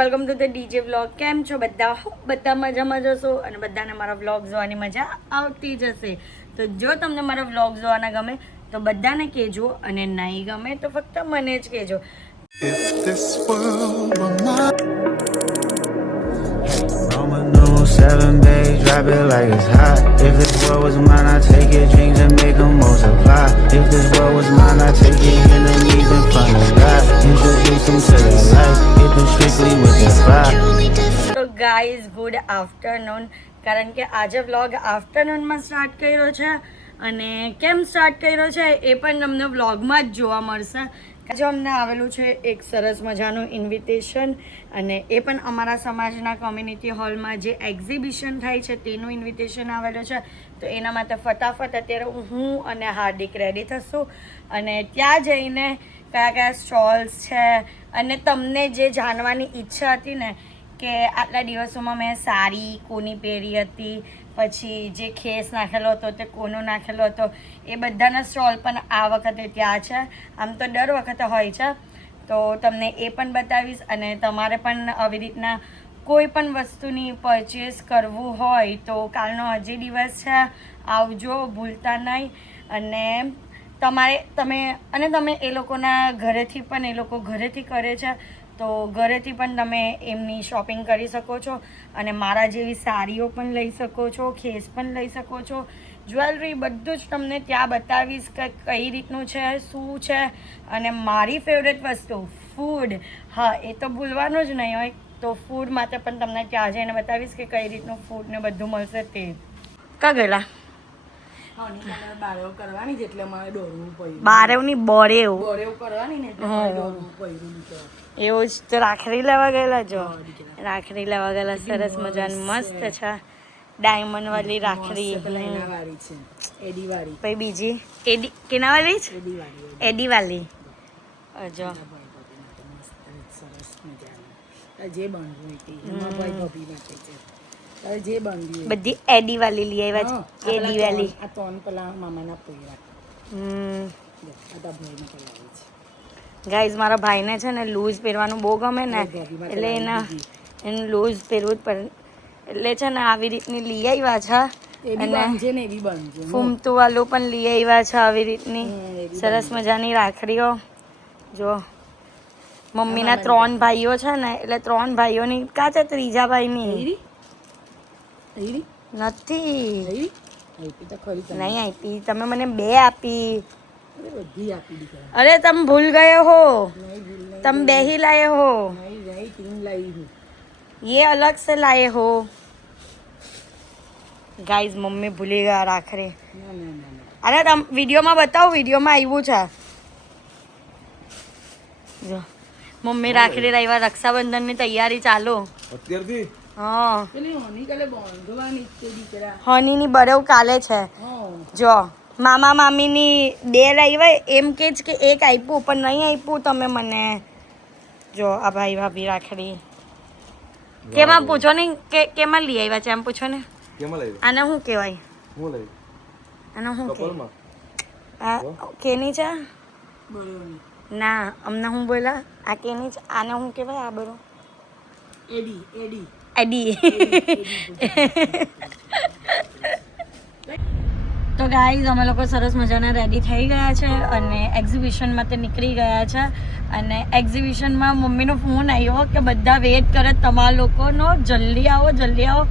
Welcome to the DJ vlog. કેમ છો બધા મજામાં જશો અને બધાને મારા વ્લોગ જોવાની મજા આવતી જશે. તો જો તમને મારા વ્લોગ જોવાના ગમે તો બધાને કહેજો અને નહીં ગમે તો ફક્ત મને જ કહેજો. Seven days, drop it like it's hot. If this world was mine, I'd take it, dreams and make them multiply. If this world was mine, I'd take it, enemies in front of God. Introduce them to their life, hit them strictly with their vibe. તો guys good afternoon. કારણ કે આજે vlog આફ્ટરનૂનમાં start કર્યો છે અને કેમ start કર્યો છે એ પણ તમને વ્લોગમાં જ જોવા મળશે. આજે અમને આવેલું છે એક સરસ મજાનું ઇન્વિટેશન અને એ પણ અમારા સમાજના કોમ્યુનિટી હોલમાં જે એક્ઝિબિશન થાય છે તેનું ઇન્વિટેશન આવેલું છે. તો એના માટે ફટાફટ અત્યારે હું અને હાર્દિક રેડી થશું અને ત્યાં જઈને કયા કયા સ્ટોલ્સ છે અને તમને જે જાણવાની ઈચ્છા હતી ને કે આટલા દિવસોમાં મેં સાડી કોની પહેરી હતી, પછી જે ખેસ નાખેલો હતો તે કોનો નાખેલો હતો, એ બધાના સ્ટોલ પણ આ વખતે ત્યાં છે. આમ તો દર વખતે હોય છે, તો તમને એ પણ બતાવીશ. અને તમારે પણ આવી રીતના કોઈ પણ વસ્તુની પરચેસ કરવું હોય તો કાલનો હજી દિવસ છે, આવજો ભૂલતા નહીં. અને તમે એ લોકોના ઘરેથી પણ એ લોકો ઘરેથી કરે છે તો ઘરેથી પણ તમે એમની શોપિંગ કરી શકો છો અને મારા જેવી સાડીઓ પણ લઈ શકો છો, ખેસ પણ લઈ શકો છો, જ્વેલરી બધું જ તમને ત્યાં બતાવીશ કે કઈ રીતનું છે, શું છે. અને મારી ફેવરેટ વસ્તુ ફૂડ, હા એ તો ભૂલવાનું જ નહીં હોય. તો ફૂડ માટે પણ તમને ત્યાં જઈને બતાવીશ કે કઈ રીતનું ફૂડ ને બધું મળશે તે. કા ગયેલા બારેવની બોરેવ એવું જ. તો રાખડી લેવા ગયેલા, જો રાખડી લેવા ગયેલા, સરસ મજાની મસ્ત છે ડાયમંડ વાળી રાખડી. પછી બીજી એડી કેના વાળી છે, એડી વાળી. જો બધી એડી વાળી લઈ આવ્યા છે. એડી વાળી ગાઈઝ મારા ભાઈને છે ને લૂઝ પહેરવાનું બહુ ગમે ને, એટલે એને લૂઝ પહેરવું જ પડે. એટલે છે ને આવી રીતની લઈ આવ્યા છે અને ફૂમતું વાળું પણ લઈ આવ્યા છે આવી રીતની સરસ મજાની રાખડીઓ. જો મમ્મીના 3 ભાઈઓ છે ને, એટલે 3 ભાઈઓની કાં છે ત્રીજા ભાઈની નથી, નહીં આપી. તમે મને 2 આપી. અરે તમે ભૂલ ગए हो, तुम 2 ही लाए हो, ये अलग से लाए हो. गाइस मम्मी भूली ગયા રાખડી. અરે તમે વિડીયોમાં બતાવો, વિડીયોમાં આવ્યું છે. જો મમ્મી રાખડી લાવ્યા, રક્ષાબંધનની તૈયારી ચાલુ અત્યારથી. હા હનીની બરેવ કાલે છે. જો મામા મામીની 2 લાવ્યા, એમ કે જ કે 1 આપ્યું પણ નહીં આપ્યું તમે મને. જો આ ભાઈ ભાભી રાખડી કેમાં પૂછો ને કે કેમાં લઈ આવ્યા છે, એમ પૂછો ને. આને શું કહેવાય, આને શું કહેવાય, કેની છે ના અમને શું બોલા, આ કેની છે, આને શું કહેવાય, આ બરો એડી. તો ગાઈઝ અમે લોકો સરસ મજાના રેડી થઈ ગયા છે અને એક્ઝિબિશન માટે નીકળી ગયા છે. અને એક્ઝિબિશનમાં મમ્મીનો ફોન આવ્યો કે બધા વેઇટ કરે તમારા લોકોનો, જલ્દી આવો જલ્દી આવો.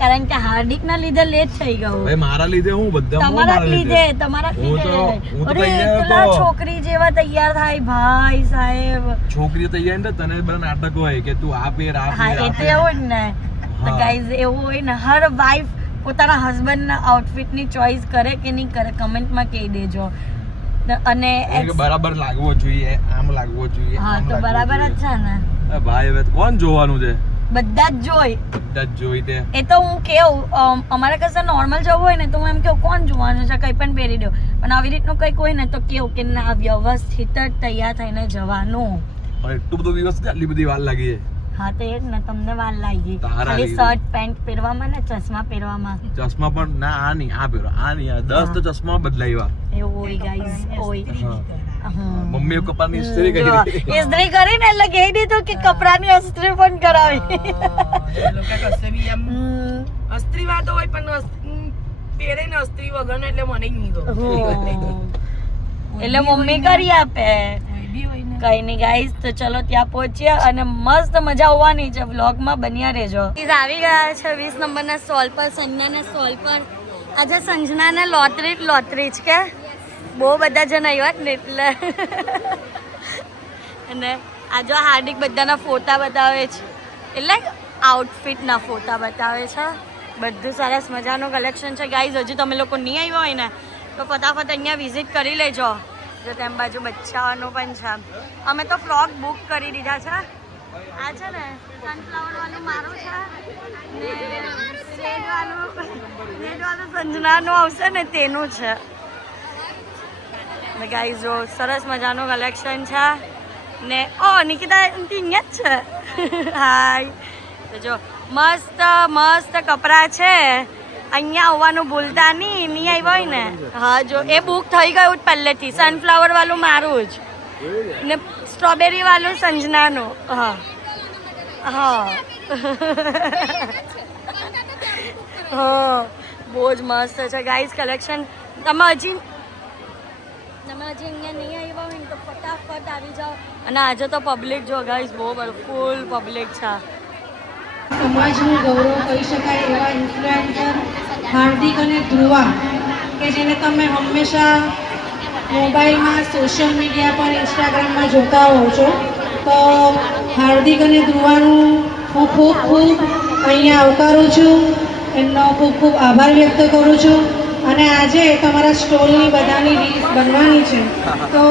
કારણ કે હાર્દિકના લીધે લેટ થઈ ગયું. ભાઈ મારા લીધે હું બધા તમારા લીધે અરે એટલા છોકરી જેવા તૈયાર થાય ભાઈ સાહેબ. છોકરી તૈયાર ને તને બધા નાટક હોય કે તું આ પેર આ પેર. હા એ તો એવું જ ને ગાઈઝ, એવું હોય ને. હર વાઈફ પોતાના હસબન્ડના આઉટફિટની ચોઈસ કરે કે નહીં કરે કમેન્ટમાં કહી દેજો. અને બરાબર લાગવો જોઈએ, આમ લાગવો જોઈએ. હા તો બરાબર જ છે ને ભાઈ. હવે કોણ જોવાનું છે, બધા જ જોઈ તે. એ તો હું કેવું અમારે કશે નોર્મલ જવું હોય ને તો હું એમ કેવું કોણ જોવાનું છે, કંઈ પણ પહેરી દો. પણ આવી રીતનું કંઈક હોય ને તો કેવું કે ના વ્યવસ્થિત જ તૈયાર થઈને જવાનું. એટલું બધું વ્યવસ્થિત આટલી બધી વાર લાગી. હા તો એ જ ને, તમને વાર લાગી ખાલી શર્ટ પેન્ટ પહેરવામાં ને ચશ્મા પહેરવામાં. ચશ્મા પણ ના આ નહીં, આ પહેરો, આ નહીં, 10 તો ચશ્મા બદલાવ્યા. એવું હોય ગાઈઝ, હોય. મમ્મીએ કપડાની ઇસ્ત્રી કરી ઇસ્ત્રી કરીને એટલે કહી દીધું કે કપડાની ઇસ્ત્રી પણ કરાવી લોકો કશે બી એમ અસ્ત્રી વાતો હોય પણ પહેરે ને અસ્ત્રી વગર એટલે મને જ નહીં ગમે એટલે મમ્મી કરી આપે બી હોય ને કઈ નહીં ગાઈસ તો ચલો ત્યાં પહોંચીએ અને મસ્ત મજા આવવાની છે વ્લોગમાં બન્યા રહેજો આવી ગયા છે 20 નંબરના સ્ટોલ પર સંજનાના સ્ટોલ પર આજે સંજનાને લોટરી જ કે બહુ બધા જણ આવ્યા ને એટલે અને આજે હાર્દિક બધાના ફોટા બતાવે છે એટલે આઉટફિટના ફોટા બતાવે છે બધું સરસ મજાનું કલેક્શન છે ગાઈઝ હજી તમે લોકો નહીં આવ્યા હોય ને તો ફટાફટ અહીંયા વિઝિટ કરી લેજો જો તેમ બાજુ બચ્ચાઓનું પણ છે અમે તો ફ્રોક બુક કરી દીધા છે આ છે ને સનફ્લાવર વાળું મારું છે ને રેડ વાળું સંજનાનું આવશે ને તેનું છે ગાઈઝ જો સરસ મજાનું કલેક્શન છે ને નિકિતા અહીંયા જ છે હાય તો જો મસ્ત મસ્ત કપડાં છે અહીંયા આવવાનું ભૂલતા નહીં આવ્યા હોય ને હા જો એ બુક થઈ ગયું જ પહેલેથી સનફ્લાવર વાળું મારું જ ને સ્ટ્રોબેરી વાળું સંજનાનું હા હા હા બહુ જ મસ્ત છે ગાઈઝ કલેક્શન તમે હજી અહીંયા નહીં આવ્યા હોય ને તો ફટાફટ આવી જાઓ અને આજે તો પબ્લિક જો ગાઈઝ બહુ ફૂલ પબ્લિક છે સમાજનું ગૌરવ કહી શકાય એવા ઇન્ફ્લુએન્સર હાર્દિક અને ધ્રુવા કે જેને તમે હંમેશા મોબાઈલમાં સોશિયલ મીડિયા પર ઇન્સ્ટાગ્રામમાં જોતા હોવ છો તો હાર્દિક અને ધ્રુવાનું હું ખૂબ અહીંયા આવકારું છું એમનો ખૂબ આભાર વ્યક્ત કરું છું અને આજે તમારા સ્ટોલની બધાની રીલ્સ બનવાની છે તો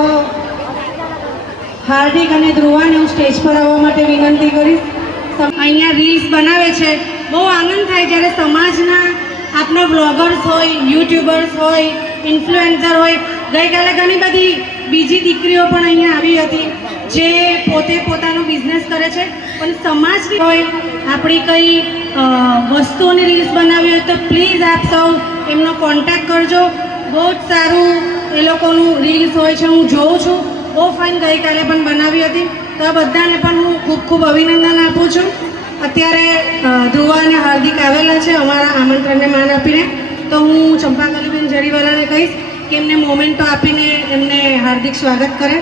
હાર્દિક અને ધ્રુવાને હું સ્ટેજ પર આવવા માટે વિનંતી કરીશ અહીંયા રીલ્સ બનાવે છે બહુ આનંદ થાય જ્યારે સમાજના આપણા બ્લોગર્સ હોય યુટ્યુબર્સ હોય ઇન્ફ્લુએન્સર હોય ગઈકાલે ઘણી બધી બીજી દીકરીઓ પણ અહીંયા આવી હતી જે પોતે પોતાનો બિઝનેસ કરે છે પણ સમાજની હોય આપણી કઈ વસ્તુઓની રીલ્સ બનાવી હોય તો પ્લીઝ આપ સૌ એમનો કોન્ટેક્ટ કરજો બહુ જ સારું એ લોકોનું રીલ્સ હોય છે હું જોઉં છું બહુ ફાઇન ગઈકાલે પણ બનાવી હતી તો આ બધાને પણ હું ખૂબ અભિનંદન આપું છું અત્યારે ધ્રુવા અને હાર્દિક આવેલા છે અમારા આમંત્રણને માન આપીને તો હું ચંપાકલીબેન જરીવાલાને કહીશ કે એમને મોમેન્ટો આપીને એમને હાર્દિક સ્વાગત કરે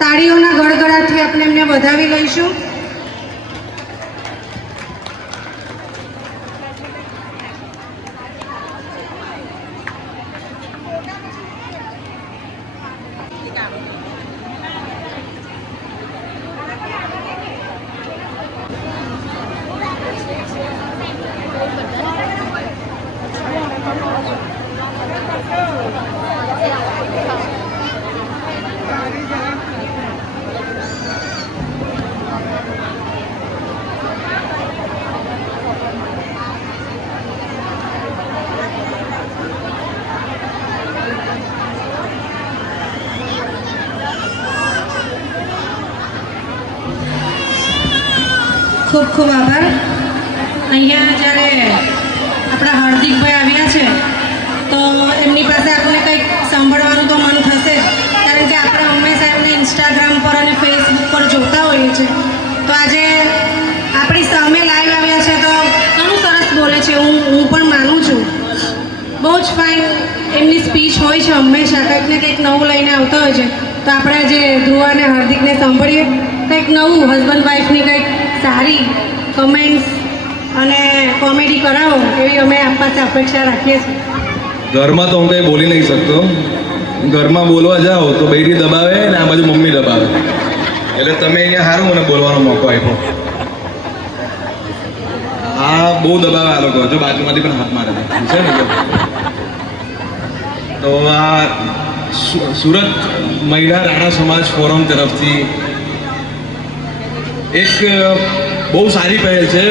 તાળીઓના ગડગડાટથી આપણે એમને વધાવી લઈશું ખૂબ આભાર અહીંયા જ્યારે આપણા હાર્દિકભાઈ આવ્યા છે તો એમની પાસે આપણને કંઈક સાંભળવાનું તો મન થશે કારણ કે આપણે હંમેશા એમને ઇન્સ્ટાગ્રામ પર અને ફેસબુક પર જોતા હોઈએ છીએ તો આજે આપણી સામે લાઈવ આવ્યા છે તો ઘણું સરસ બોલે છે હું પણ માનું છું બહુ જ ફાઇન એમની સ્પીચ હોય છે હંમેશા કંઈક ને કંઈક નવું લઈને આવતા હોય છે તો આપણે આજે ધ્રુવા અને હાર્દિકને સાંભળીએ કંઈક નવું હસબન્ડ વાઈફની કંઈક સારી કમેન્ટ્સ અને કોમેડી કરાવો એવી અમે આપ પાસે અપેક્ષા રાખીએ છીએ ઘરમાં તો હું કંઈ બોલી નહીં શકતો ઘરમાં બોલવા જાઓ તો બેટી દબાવે ને આ બાજુ મમ્મી દબાવે એટલે તમે અહીંયા સારું મને બોલવાનો મોકો આપ્યો આ બહુ દબાવે આ લોકો જો બાજુમાંથી પણ હાથ મારે છે ને તો આ સુરત મહિલા રાણા સમાજ ફોરમ તરફથી એક બહુ સારી પહેલ છે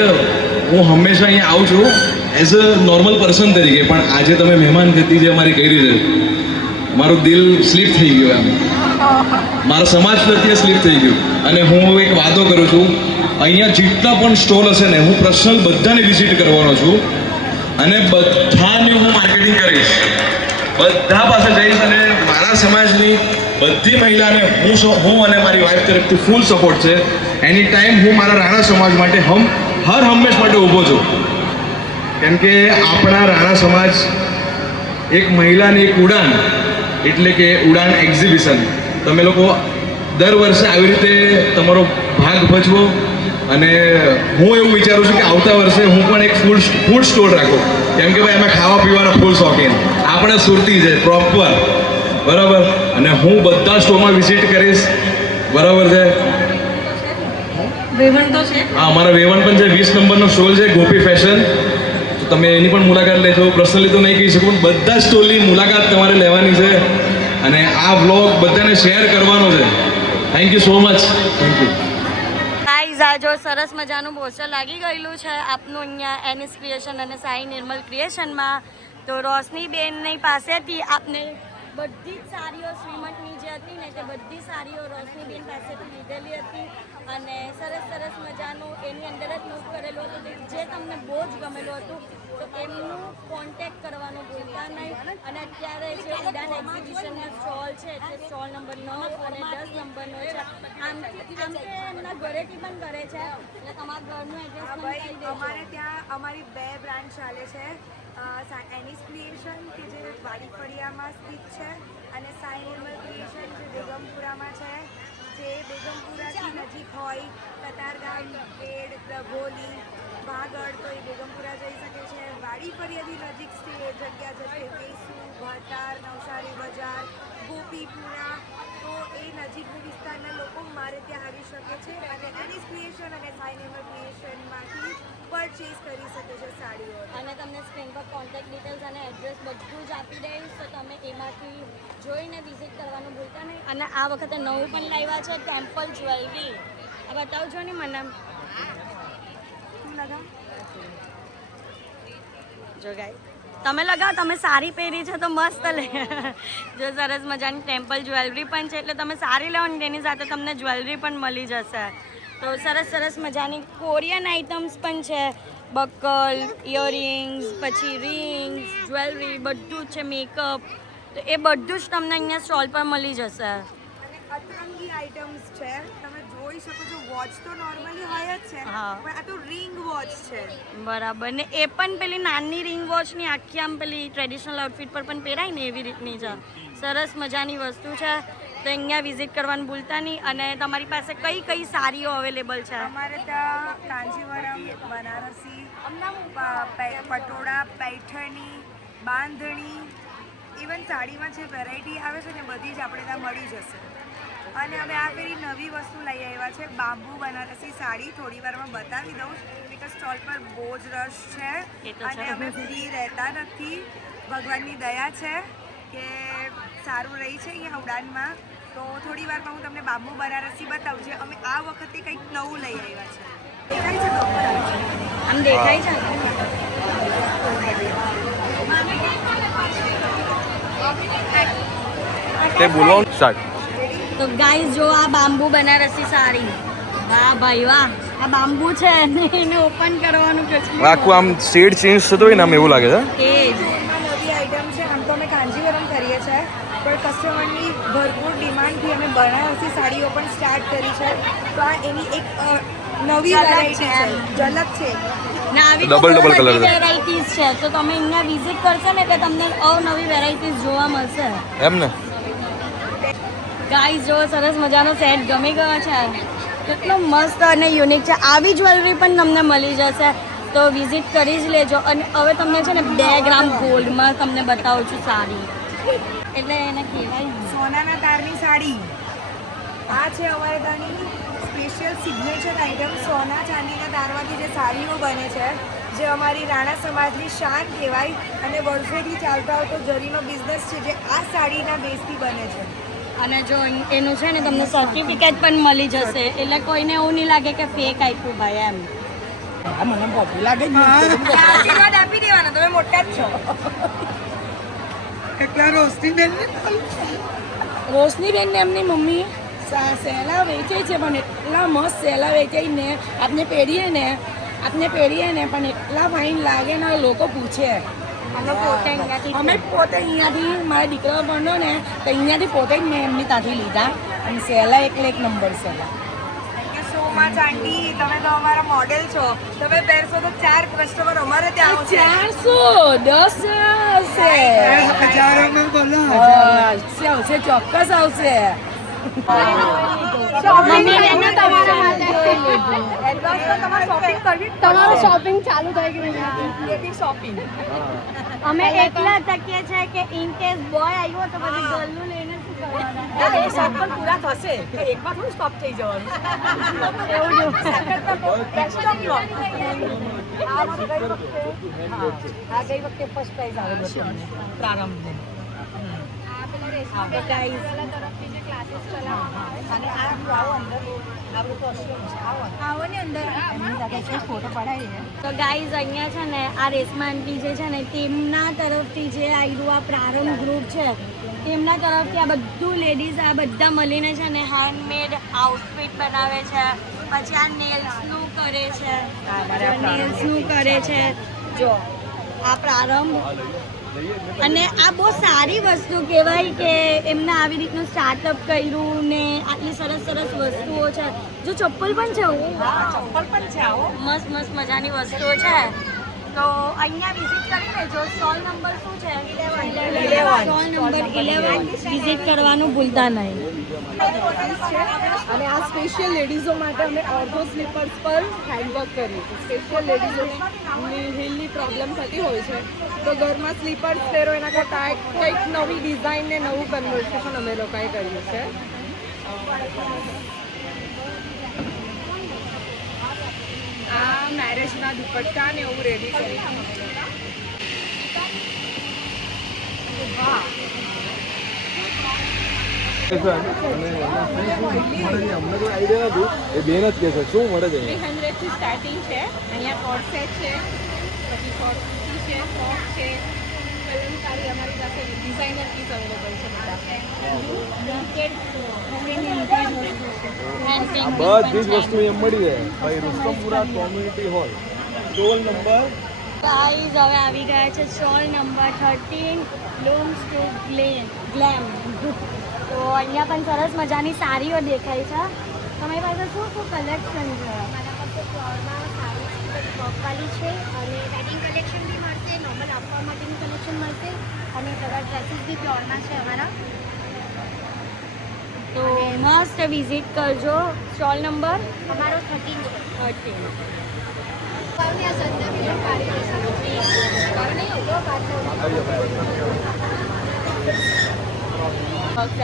હું હંમેશા અહીંયા આવું છું એઝ અ નોર્મલ પર્સન તરીકે, પણ આજે તમે મહેમાન ગતિ જે અમારી કરી છે, મારું દિલ સ્લીપ થઈ ગયું એમ, મારા સમાજ પ્રત્યે સ્લીપ થઈ ગયું. અને હું એક વાતો કરું છું, અહીંયા જેટલા પણ સ્ટોલ હશે ને, હું પર્સનલ બધાને વિઝિટ કરવાનો છું અને બધાની હું માર્કેટિંગ કરીશ, બધા પાસે જઈશ અને મારા સમાજની બધી મહિલાને હું અને મારી વાઈફ તરફથી ફૂલ સપોર્ટ છે. એની ટાઈમ હું મારા રાણા સમાજ માટે હર હંમેશ માટે ઊભો છું. કેમ કે આપણા રાણા સમાજ એક મહિલાની એક ઉડાન, એટલે કે ઉડાન એક્ઝિબિશન, તમે લોકો દર વર્ષે આવી રીતે તમારો ભાગ ભજવો. અને હું એવું વિચારું છું કે આવતા વર્ષે હું પણ એક ફૂડ સ્ટોર રાખું, કેમ કે ભાઈ અમે ખાવા પીવાના ફૂલ શોખીન, આપણે સુરતી છે પ્રોપર, બરાબર. અને હું બધા સ્ટોરમાં વિઝિટ કરીશ, બરાબર છે. વેવણ તો છે. હા, અમારા વેવણ પણ છે, 20 નંબરનો સ્ટોલ છે ગોપી ફેશન, તો તમે એની પણ મુલાકાત લેજો. પર્સનલી તો નહીં કહી શકું, પણ બધા સ્ટોલની મુલાકાત તમારે લેવાની છે અને આ વ્લોગ બધાને શેર કરવાનો છે. Thank you so much. Thank you. Guys, આ જો સરસ મજાનું પોસ્ટર લાગી ગયેલું છે આપનું અહીંયા એનિસ ક્રિએશન અને સાઈ નિર્મલ ક્રિએશનમાં. તો રોશની બેનની પાસેથી આપને બધી જ સાડીઓ શ્રીમંતની જે હતી ને તે બધી સાડીઓ રોશની બેન પાસેથી લીધેલી હતી અને સરસ મજાનું એની અંદર જ નોટ કરેલું હતું જે તમને બહુ જ ગમેલું હતું. તો એમનું કોન્ટેક્ટ કરવાનું ભૂલતા નહીં. અને અત્યારે જે ઉડાન એક્ઝિબિશનના સ્ટોલ છે તે સ્ટોલ નંબર 9 અને 10 નંબરનો છે. આમ તે એમના ઘરેથી પણ કરે છે, એટલે તમારા ઘરનું એડ્રેસ પણ કહી દેજો. અમારે ત્યાં અમારી 2 બ્રાન્ચ ચાલે છે, એનિસ ક્રિએશન કે જે વાડી ફળિયામાં સ્થિત છે અને સાઈ નિર્મલ ક્રિએશન જે બેગમપુરામાં છે, જે બેગમપુરાથી નજીક હોય, કતારગામ, પેડ, પ્રભોલી, વાગડ, તો એ બેગમપુરા જઈ શકે છે. વાડી ફળિયાથી નજીક જગ્યા છે વેસુ, ભાટાર, નવસારી બજાર, ગોપીપુરા, તો એ નજીકના વિસ્તારના લોકો મારે ત્યાં આવી શકે છે અને એનિસ ક્રિએશન અને સાઈ નિર્મલ ક્રિએશનમાંથી પરચેઝ કરી શકે છે સાડીઓ. અને તમને સ્ક્રીન પર કોન્ટેક્ટ ડિટેલ્સ અને એડ્રેસ બધું જ આપી દઈશ, તો તમે એમાંથી જોઈને વિઝિટ કરવાનું ભૂલતા નહીં. અને આ વખતે નવું પણ લાવ્યા છે ટેમ્પલ જ્વેલરી. આ બતાવજો ને મને. જો ગાઈસ, તમે લગાવો, તમે સાડી પહેરી છે તો મસ્ત લે. જો સરસ મજાની ટેમ્પલ જ્વેલરી પણ છે, એટલે તમે સાડી લેવો ને તેની સાથે તમને જ્વેલરી પણ મળી જશે. તો સરસ મજાની કોરિયન આઇટમ્સ પણ છે, બકલ, ઇયરિંગ્સ, પછી રિંગ્સ, જ્વેલરી બધું જ છે, મેકઅપ, તો એ બધું જ તમને અહીંયા સ્ટોલ પર મળી જશે. અને અતરંગી આઇટમ્સ છે, તમે જોઈ શકો છો. વોચ તો નોર્મલી હોય જ છે, હા. પણ આ તો રિંગ વોચ છે. બરાબર. ને એ પણ પેલી નાની રિંગ વોચની આખી આમ પેલી ટ્રેડિશનલ આઉટફિટ પર પણ પહેરાય ને એવી રીતની છે. સરસ મજાની વસ્તુ છે, તો અહીંયા વિઝિટ કરવાનું ભૂલતા નહીં. અને તમારી પાસે કઈ સાડીઓ અવેલેબલ છે? અમારે ત્યાં કાંજીવરમ, બનારસી, પટોળા, પૈઠણી, બાંધણી, ઇવન સાડીમાં જે વેરાયટી આવે છે ને બધી જ આપણે ત્યાં મળી જશે. અને હવે આ ફેરી નવી વસ્તુ લઈ આવ્યા છે, બાંબુ બનારસી સાડી. થોડી વારમાં બતાવી દઉં, બીકોઝ સ્ટોલ પર બહુ જ રશ છે અને અમે ફ્રી રહેતા નથી. ભગવાનની દયા છે કે સારું રહી છે અહીંયા ઉડાનમાં. તો થોડી વારમાં હું તમને બાંબુ બનારસી બતાવું. જે અમે આ વખતે કંઈક નવું લઈ આવ્યા છે. દેખાય છે પ્રોપર? આમ દેખાય છે. તે બોલો સ્ટાર્ટ. તો ગાઈઝ, જો આ બાંબુ બનારસી સાડી, વાહ ભાઈ વાહ. આ બાંબુ છે ને એને ઓપન કરવાનું કે આખું આમ શેડ ચેન્જ થતો હોય ને આમ એવું લાગે છે. એ જ નવી આઈટમ છે. આમ તો અમે કાંજીવરમ કરીએ છીએ, પણ કસ્ટમરની ભરપૂર ડિમાન્ડથી અમે બનારસી સાડીઓ પણ સ્ટાર્ટ કરી છે. તો આ એની એક નવી વેરાયટી છે, ઝલક છે. ને આવી Double colour છે. વેરાયટીઝ છે, તો તમે અહીંયા વિઝિટ કરશો ને એટલે તમને અવનવી વેરાયટીઝ જોવા મળશે. એમ ને? ગાઈઝ, જો સરસ મજાનો સેટ ગમી ગયો છે, કેટલો મસ્ત અને યુનિક છે. આવી જ્વેલરી પણ તમને મળી જશે, તો વિઝિટ કરી જ લેજો. અને હવે તમને છે ને 2 ગ્રામ ગોલ્ડમાં તમને બતાવું છું સાડી, એટલે એને કહેવાય સોનાના તારની સાડી. આ છે અમારે ત્યાંની સ્પેશિયલ સિગ્નેચર આઇટમ. સોના ચાંદીના તારમાંથી જે સાડીઓ બને છે, જે અમારી રાણા સમાજની શાન કહેવાય અને વર્ષોથી ચાલતો આવતો જરીનો બિઝનેસ છે, જે આ સાડીના બેઝથી બને છે. અને જો એનું છે ને તમને સર્ટિફિકેટ પણ મળી જશે, એટલે કોઈને એવું નહીં લાગે કે ફેક આપ્યું ભાઈ એમ. આ મને મોટી લાગે છે આશીર્વાદ આપી દેવાના, તમે મોટા જ છો. એટલા રોશનીબેન ને એમની મમ્મી સહેલા વેચે છે, પણ એટલા મસ્ત સહેલા વેચાય ને આપણે પહેરીએ ને પણ એટલા ફાઇન લાગે ને લોકો પૂછે. અમે પોતે અહીંયાથી મારા દીકરા ભણ્યો ને તો અહીંયાથી પોતે જ મેં એમની ત્યાંથી લીધા અને સહેલા એટલે એક નંબર સહેલા. સો મચ આંટી, તમે તો અમારા મોડેલ છો. તમે પહેરશો તો 4 કસ્ટમર અમારે ત્યાં આવશે. 410 આવશે, ચોક્કસ આવશે. તમારું શોપિંગ ચાલુ થઈ ગયું. શોપિંગ અમે એટલા તકીએ છે કે ઇન કેસ બોય આવ્યો તો પછી ગર્લનું લઈને શું કરવાના? એ શોપ પણ પૂરા થશે, એકમાં થોડું સ્ટોપ થઈ જવાનું. આ ગઈ વખતે ફર્સ્ટ પ્રાઇઝ આવેલો છે પ્રારંભ. તો ગાઈઝ અહીંયા છે ને આ રેશમા આંટી જે છે ને તેમના તરફથી જે આવ્યું આ પ્રારંભ ગ્રુપ છે તેમના તરફથી આ બધું લેડીઝ આ બધા મળીને છે ને હેન્ડમેડ આઉટફિટ બનાવે છે. પછી આ નેલ્સનું કરે છે, જો આ પ્રારંભ. અને આ બહુ સારી વસ્તુ કહેવાય કે એમને આવી રીતનું સ્ટાર્ટઅપ કર્યું ને આટલી સરસ સરસ વસ્તુઓ છે. જો ચપ્પલ પણ છે, ચપ્પલ પણ છે. આવો મસ્ત મસ્ત મજાની વસ્તુઓ છે. તો અહીંયા વિઝિટ કરી લેજો. સ્ટોલ નંબર શું છે? 11. સ્ટોલ નંબર 11 વિઝિટ કરવાનું ભૂલતા નહીં. અને આ સ્પેશિયલ લેડીઝો માટે અમે ઓર્થો સ્લીપર્સ પર હેન્ડવર્ક કર્યું છે. સ્પેશિયલ લેડીઝોની હીલની પ્રોબ્લેમ થતી હોય છે તો ઘરમાં સ્લીપર્સ પહેરો એના કરતાં કંઈક નવી ડિઝાઇન ને નવું કન્વર્સેશન અમે લોકોએ કર્યું છે. આ મેરેજના દુપટ્ટા ને એવું રેડી કર્યું. એ બેન જ કે છે શું મળે છે? 300 થી સ્ટાર્ટિંગ છે. અહીંયા કોટ સેટ છે, પછી કોટ કુર્તી છે, ફ્રોક છે, કલમકારી અમારી પાસે ડિઝાઇનર પીસ અવેલેબલ છે બધા. બધી જ વસ્તુ એમ મળી જાય ભાઈ. Rustampura community hall, stall number. Guys હવે આવી ગયા છે stall number 13 Blooms to Glam. તો અહીંયા પણ સરસ મજાની સાડીઓ દેખાય છે. તમારી પાસે શું શું કલેક્શન છે? મારા પાસે ફ્લોરમાં સાડી વર્કવાળી છે અને વેડિંગ કલેક્શન બી મળશે, નોર્મલ આપવા માટેનું કલેક્શન મળશે અને બધા ડ્રેસીસ બી પ્યોરના છે અમારા. તો મસ્ત વિઝિટ કરજો. સ્ટોલ નંબર અમારો 13 છે. અને આ સંતા મિલન પાડી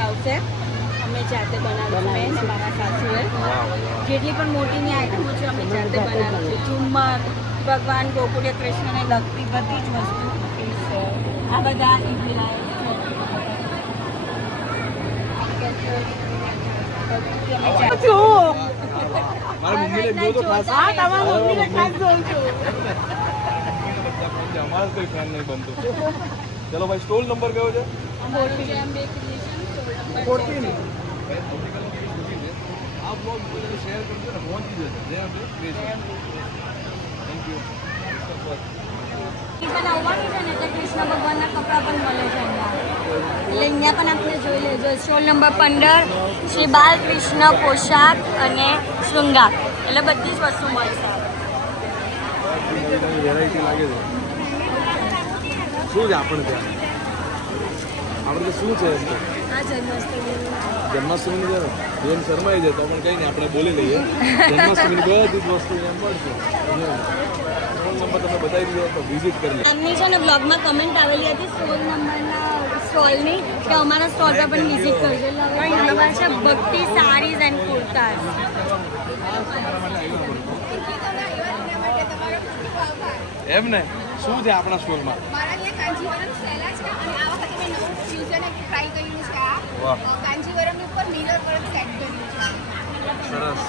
આવશે. અમે જાતે બનાવીશું મેં અને મારા સાસુએ. જેટલી પણ મોટીની આઈટમો છે અમે જાતે બનાવીશું. ઝુમ્મર, ભગવાન ગોકુળે કૃષ્ણને લગતી બધી જ વસ્તુ છે. આ બધા મારા મમ્મીને જો તો ખાસ. હા, તમારા મમ્મીને ખાસ જોઉં છું. અમારે કોઈ ફેન નહીં બનતું. ચલો ભાઈ, સ્ટોલ નંબર કયો છે? 14. આ બ્લોગ શેર કરજો ને પહોંચી જશે. Thank you. પણ આવવાનું છે ને એટલે કૃષ્ણ ભગવાનના કપડાં પણ મળે છે અહીંયા. એટલે અહીંયા પણ આપણે જોઈ લેજો. સ્ટોલ નંબર 15 શ્રી બાલકૃષ્ણ પોશાક અને શૃંગાર, એટલે બધી જ વસ્તુ મળશે. વેરાયટી લાગે છે. શું છે આપણે ત્યાં? આપણે શું છે એમ તો? જન્માષ્ટમીની છે બેન શરમાઈ જાય તો પણ કંઈ નહીં, આપણે બોલી લઈએ. જન્માષ્ટમીની બધી જ વસ્તુ એમ મળશે. ફોન નંબર તમે બતાવી દીધો તો વિઝિટ કરી લે. એમની છે ને બ્લોગમાં કમેન્ટ આવેલી હતી સ્ટોલ નંબરના સ્ટોલની કે અમારા સ્ટોલ પર પણ વિઝિટ કરજો. એટલે હવે આવ્યા છે ભક્તિ સાડીઝ એન્ડ કુર્તાઝ. એમ ને શું છે આપણા સ્ટોરમાં? મારા અહીંયા કાંજીવરમ સેલા છે અને આ વખતે મેં નવું ફ્યુઝન ટ્રાય કર્યું છે. વાહ. આ કાંજીવરમની ઉપર મિરર વર્ક સેટ કર્યું છે. સરસ.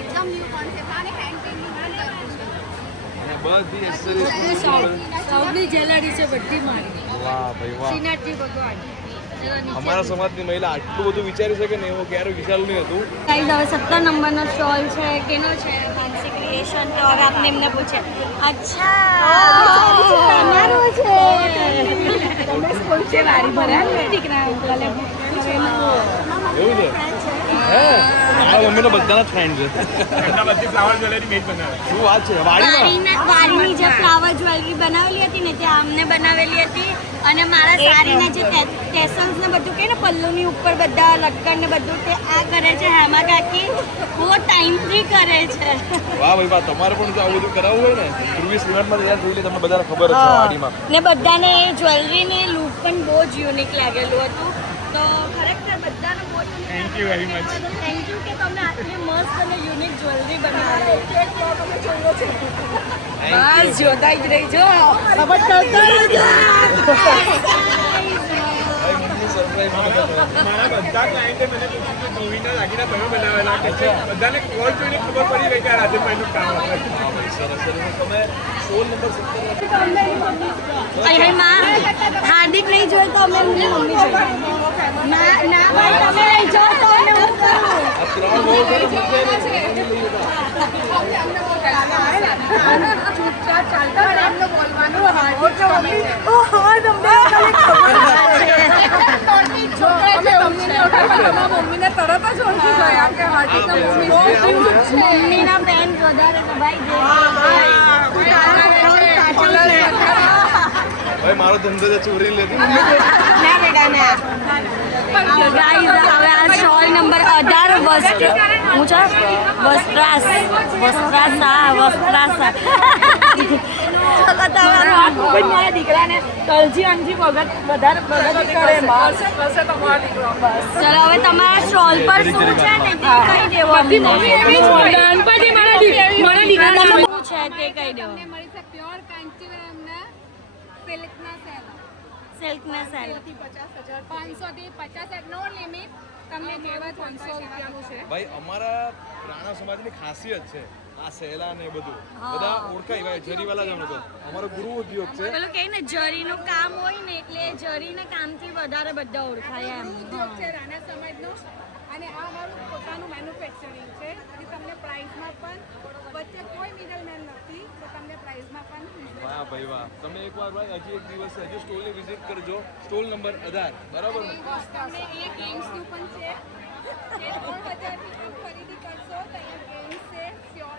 એકદમ ન્યૂ કોન્સેપ્ટ અને હેન્ડ પેઇન્ટિંગ પણ કર્યું છે. બધી એક્સેસરીઝ સાઉથની જ્વેલરી છે બધી મારી. વાહ ભાઈ વાહ. શ્રીનાથજી ભગવાન. અમારા સમાજની મહિલા આટલું બધું વિચારી શકે ને એવું ક્યારેય વિચાર્યું નહીં હતું. ગાઈઝ હવે 17 નંબરનો સ્ટોલ છે કેનો છે ફેન્સી ક્રિએશન. તો હવે આપણે એમને પૂછે અચ્છા તમારું છે તમે સ્કૂલ છે વારી ભરાય દીકરા અંકલે એવું છે હે મારા મમ્મીનો બધાના ફ્રેન્ડ છે. એમના બધી ફ્લાવર જ્વેલરી મેં બનાવી. શું વાત છે? વાડીની જે ફ્લાવર જ્વેલરી બનાવેલી હતી ને ત્યાં અમને બનાવેલી હતી. અને મારા સાડીના જે ટેસલ્સ ને બધું કે ને પલ્લુની ઉપર બધા લટકણ ને બધું તે આ કરે છે હેમા કાકી. બહુ ટાઈમથી કરે છે. વાહ ભાઈ વાહ. તમારે પણ જો આવું બધું કરાવવું હોય ને પૂર્વી શ્રીનાથમાં તૈયાર થઈ લે. તમને બધાને ખબર જ છે વાડીમાં. ને બધાને જ્વેલરી ને લુક પણ બહુ જ યુનિક લાગેલું હતું. તો ખરેખર બધાને બહુ thank you very much. Thank you કે તમે આટલી મસ્ત અને યુનિક જ્વેલરી બનાવી. બસ જોતા જ રહી જો સપોર્ટ કરતા રહેજો. મારા બધા ક્લાયન્ટે મને પૂછ્યું કે મૂવીના દાગીના તમે બનાવેલા કે છે બધાને કોલ જોઈને ખબર પડી ગઈ કે આ રાજનભાઈનું કામ આવે. તમે 16 નંબર 17 અહીં માં હાર્દિક નહીં જોઈ તો અમે એમની મમ્મી જોઈ. ના ના ભાઈ તમે નહીં જો તો અમે હું કરું. આ ત્રણ બહુ સરસ ચૂપચાપ ચાલતા રહે એમને બોલવાનું હા તમને નહીં ઓળખતા તમારા મમ્મીને તરત જ ઓળખી ગયા કે હાજી તો મમ્મીના બેન વધારે તો ભાઈ ભાઈ મારો ધંધો છે ચોરી લેતી. ગાઈઝ હવે આ સ્ટોલ નંબર 18 હું છે વસ્ત્રાસ મારા દીકરાને તલજી અંજી વધારે કરે બસ કરશે તમારો દીકરો બસ. ચલો હવે તમારા સ્ટોલ પર શું છે ને તે કહી દેવો અમને. ગણપતિ મારા દીકરા શું છે તે કહી દેવો. મળી છે પ્યોર કાંચીવરમના સિલ્કના સેલ સિલ્કના સેલ 500 થી 50 નો લિમિટ તમને જેવા 500 રૂપિયાનું છે. ભાઈ અમારા રાણા સમાજની ખાસિયત છે આ સેલા ને બધું બધા ઓળખાય ભાઈ જરીવાલા જ લોકો. અમારો ગુરુ ઉદ્યોગ છે. પેલું કહે ને જરીનું કામ હોય ને એટલે જરીના કામથી વધારે બધા ઓળખાય એમ. ઉદ્યોગ છે રાણા સમાજનો અને આ અમારું પોતાનું મેન્યુફેક્ચરિંગ છે. અને તમને પ્રાઇસમાં પણ વચ્ચે કોઈ મિડલમેન નથી તો તમને પ્રાઇસમાં પણ વાહ ભાઈ વાહ. તમે એકવાર ભાઈ હજી એક દિવસ હજી સ્ટોલની વિઝિટ કરજો. સ્ટોલ નંબર 18 બરાબર ને? તમને એ ગેમ્સનું પણ છે જે 3000 થી ખરીદી કરશો તો એ ગેમ્સ છે શ્યોર.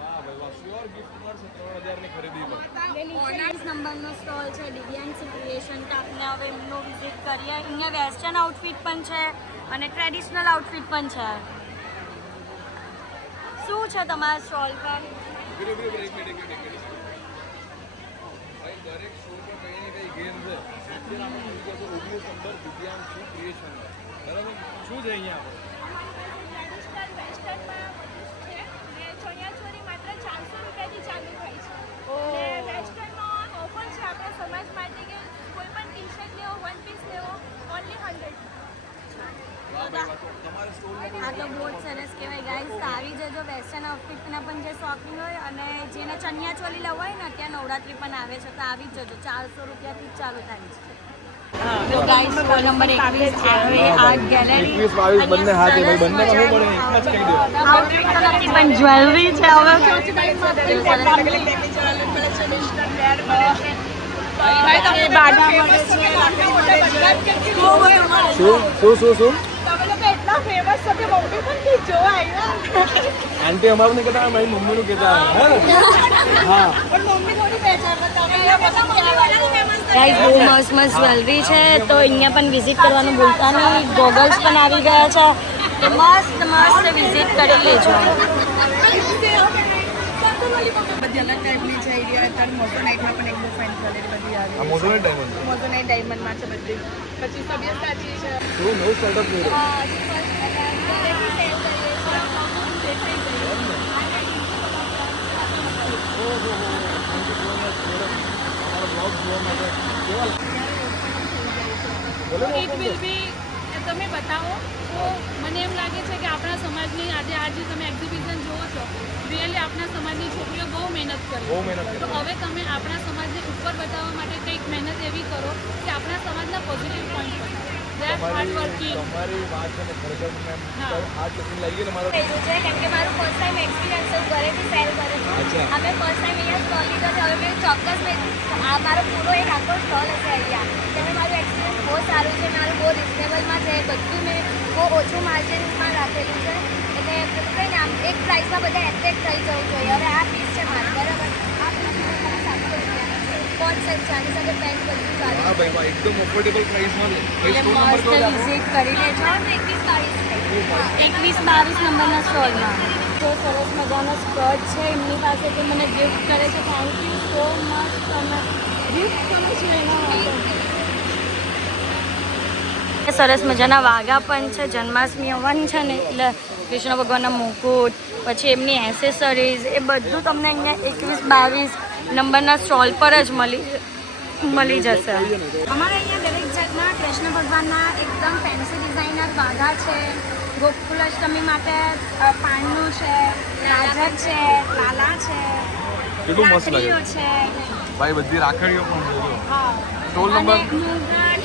વાહ ભાઈ વાહ. શ્યોર ગિફ્ટ મળશે 3000 ની ખરીદી પર. 19 નંબરનો સ્ટોલ છે દિવ્યાંશી ક્રિએશન. તો આપણે હવે એમનો વિઝિટ કરીએ. અહીંયા વેસ્ટર્ન આઉટફિટ પણ છે અને ટ્રેડિશનલ આઉટફિટ પણ છે. શું છે તમારા સ્ટોલ પર? એક મિનિટ. ભાઈ દરેક શો પર કંઈ ને કંઈ ગેમ છે. અત્યારે આપણે જોઈ ગયા તો 19 નંબર દિવ્યાંશી ક્રિએશન બરાબર. શું છે અહીંયા આપણે? વેસ્ટર્નમાં છે ને ચણિયાચોળી માત્ર 400 રૂપિયાથી ચાલુ થાય છે. ને વેસ્ટર્નમાં ઓફર છે આપણા સમાજ માટે કે કોઈ પણ ટી શર્ટ લેવો વન પીસ લેવો ઓનલી 100. વાહ ભાઈ વાહ. તો તમારે સ્ટોલ આ તો બહુ જ સરસ કહેવાય ગાઈઝ. તો આવી જજો વેસ્ટર્ન આઉટફિટના પણ જે શોખીન હોય અને જેને ચણિયા ચોલી લેવા હોય ને અત્યારે નવરાત્રી પણ આવે છે તો આવી જ જજો. 400 રૂપિયાથી જ ચાલુ થાય છે. તો ગાઈઝ સ્ટોલ નંબર 21 આવે આર્ટ ગેલેરી. 21 22 બંને હાથે ભાઈ બંને ખબર પડે એક જ કહી દો. આઉટફિટ તો નથી પણ જ્વેલરી છે. હવે શું તમે લોકો એટલા ફેમસ છો કે મમ્મી પણ કે જોવા આવ્યા. આંટી અમારું નહીં કહેતા મારી મમ્મીનું કહેતા હા પણ મમ્મી થોડી પહેચાન તમે ગાઈઝ બહુ મસ્ત મસ્ત જ્વેલરી છે તો અહીંયા પણ વિઝિટ કરવાનું ભૂલતા નહીં. ગોગલ્સ પણ આવી ગયા છે તો મસ્ત મસ્ત વિઝિટ કરી લેજો. બધી અલગ ટાઈપની છે એરિયા અત્યારે મોઝોનાઇટમાં પણ એકદમ ફાઇન ક્વોલિટી બધી આવી આ મોઝોનાઇટ ડાયમંડ મોઝોનાઇટ ડાયમંડમાં છે બધી પછી સબ્યસાચી છે શું નવું સ્ટાર્ટઅપ કર્યું ઇટ વિલ બી તમે બતાવો તો મને એમ લાગે છે કે આપણા સમાજની આજે તમે એક્ઝિબિશન જુઓ છો, રિયલી આપણા સમાજની છોકરીઓ બહુ મહેનત કરે. તો હવે તમે આપણા સમાજને ઉપર બતાવવા માટે કંઈક મહેનત એવી કરો કે આપણા સમાજના પોઝિટિવ પોઈન્ટ બતાવો. તમારી વાત છે ને ખરેખર મેમ આ ટિફિન લઈ ગઈ ને મારો કેમ કે મારું ફર્સ્ટ ટાઈમ એક્સપિરિયન્સ ઘરેથી શેર કરું છું. અમે ફર્સ્ટ ટાઈમ અહીંયા સ્ટોલ લીધો છે. હવે મેં ચોક્કસ આ મારો પૂરો એક આખો સ્ટોલ હશે અહીંયા. ત્યારે મારું એક્સપિરિયન્સ બહુ સારું છે. મારું બહુ રિઝનેબલમાં છે. બધું મેં બહુ ઓછું માર્જિનમાં રાખેલું છે. એટલે કંઈ ને આમ એક પ્રાઇસમાં બધા એટ્રેક્ટ થઈ જવું જોઈએ. હવે આ પીસ છે મારું, બરાબર? આ પીસ 700 રૂપિયાનો છે. કોટ સેટ છે, આની સાથે પેન્ટ બધું ચાલે. હા ભાઈ વાહ, એકદમ અફોર્ડેબલ પ્રાઇસમાં છે. એટલે મસ્ત વિઝિટ કરી લેજો 21-22 નંબરના સ્ટોલમાં. તો સરસ મજાનો સ્કર્ટ છે એમની પાસે, તો મને ગિફ્ટ કરે છે. Thank you so much. તમે ગિફ્ટ કરો છો એના માટે. સરસ મજાના વાઘા પણ છે. જન્માષ્ટમી આવવાની છે ને, એટલે કૃષ્ણ ભગવાનના મુકુટ, પછી એમની એસેસરીઝ, એ બધું તમને અહીંયા 21-22 નંબરના સ્ટોલ પર જ મળી જશે. અમારે અહીંયા દરેક જાતના કૃષ્ણ ભગવાનના એકદમ ફેન્સી ડિઝાઇનર વાઘા છે. ગોકુલાષ્ટમી માટે પાનનું છે, રાજર છે, લાલા છે, કેટલું મસ્ત લાગે રાખડીઓ છે. ભાઈ, બધી રાખડીઓ પણ છે. હા. સ્ટોલ અને નંબર મુગટ,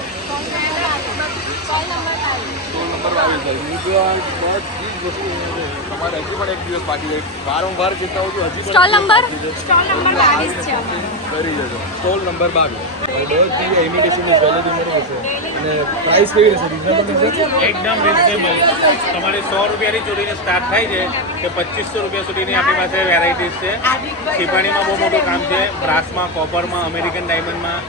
સ્ટોલ નંબર 22. તમારે હજી પણ એક દિવસ બાકી છે. વારંવાર કહેતા હોઉં છું, હજી પણ સ્ટોલ નંબર 22 છે. કરી દેજો. Stall number 22. બધી ઇમિટેશનની જ્વેલરી મળી જશે. અને પ્રાઇસ કેવી રહેશે? રિઝનેબલ રહેશે? એકદમ રિઝનેબલ. તમારે 100 રૂપિયાની ચોરીને સ્ટાર્ટ થાય છે કે 2500 રૂપિયા સુધીની આપણી પાસે વેરાયટીઝ છે. શિપાણીમાં બહુ મોટું કામ છે. બ્રાસમાં, કોપરમાં, અમેરિકન ડાયમંડમાં,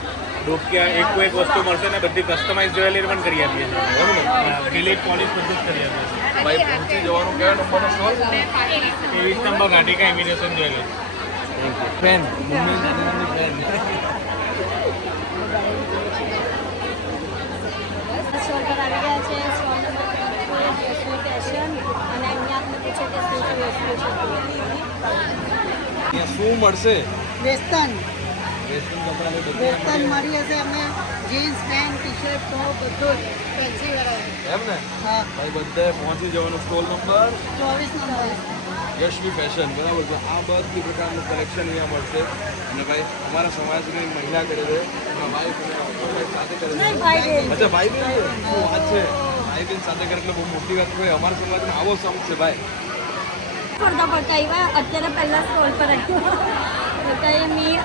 ડોકિયા એક વસ્તુ મળશે ને બધી કસ્ટમાઇઝ જ્વેલરી પણ કરી આપીએ છીએ. ડિલીટ પોલિશ બધું જ કરી આપીએ છીએ. ભાઈ, પહોંચી જવાનું કયા નંબરનો stall? 23 number Ghatika imitation jewellery. Fan, મમ્મી ફેન. સ્ટોલ પર આવી ગયા છે. Stall number 24 fashion. અને અહીંયા આપણે પૂછે કે શું શું વસ્તુ છે. અહીંયા શું મળશે? વેસ્ટર્ન વેસ્ટર્ન કપડાં ને બધું વેસ્ટર્ન મળી હશે. અમે જીન્સ પેન્ટ ટી શર્ટ ટોપ બધું ફેન્સી વેરાયટી. એમ ને? હા, ભાઈ, બધાએ પહોંચી જવાનું. Stall number 24 number. Yashvi fashion, બરાબર છે. આ બધી પ્રકારનું કલેક્શન અહીંયા મળશે. અને ભાઈ, અમારા સમાજની મહિલા કરે છે, એમાં વાઈફ અને husband સાથે કરે છે. ભાઈ બેન. અચ્છા, ભાઈ બેન છે. શું વાત છે? ભાઈ બેન સાથે કરે એટલે બહુ મોટી વાત હોય. અમારા સમાજમાં આવો સંપ છે ભાઈ. ફરતા ફરતા આવ્યા. અત્યારે પહેલા સ્ટોલ પર હતા મેં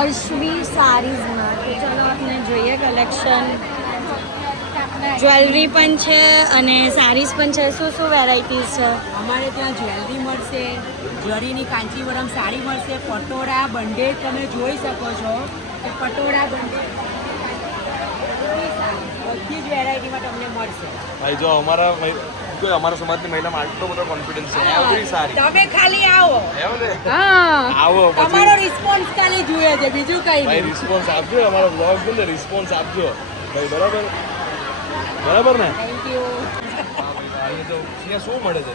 અર્શવી સારીઝમાં. તો ચલો આપણે જોઈએ કલેક્શન. જ્વેલરી પણ છે અને સારીઝ પણ છે. શું શું વેરાયટીઝ છે? અમારે ત્યાં જ્વેલરી મળશે, જરીની કાંચીવરમ સાડી મળશે, પટોળા બંડેજ તમે જોઈ શકો છો કે પટોળા બંડેજ બધી જ વેરાયટીમાં તમને મળશે. ભાઈ, જો અમારા સમાજની મહિલામાં આટલો બધો કોન્ફિડન્સ છે. એવરી સારી. તમે ખાલી આવો. એમ ને? હા, આવો તમારો પછી રિસ્પોન્સ ખાલી જોઈએ છે, બીજું કઈ ભાઈ નહીં. રિસ્પોન્સ આપજો. અમારો બ્લોગ છે ને, રિસ્પોન્સ આપજો ભાઈ. બરાબર બરાબર ને? Thank you. અહીંયા તો અહીંયા શું મળે છે?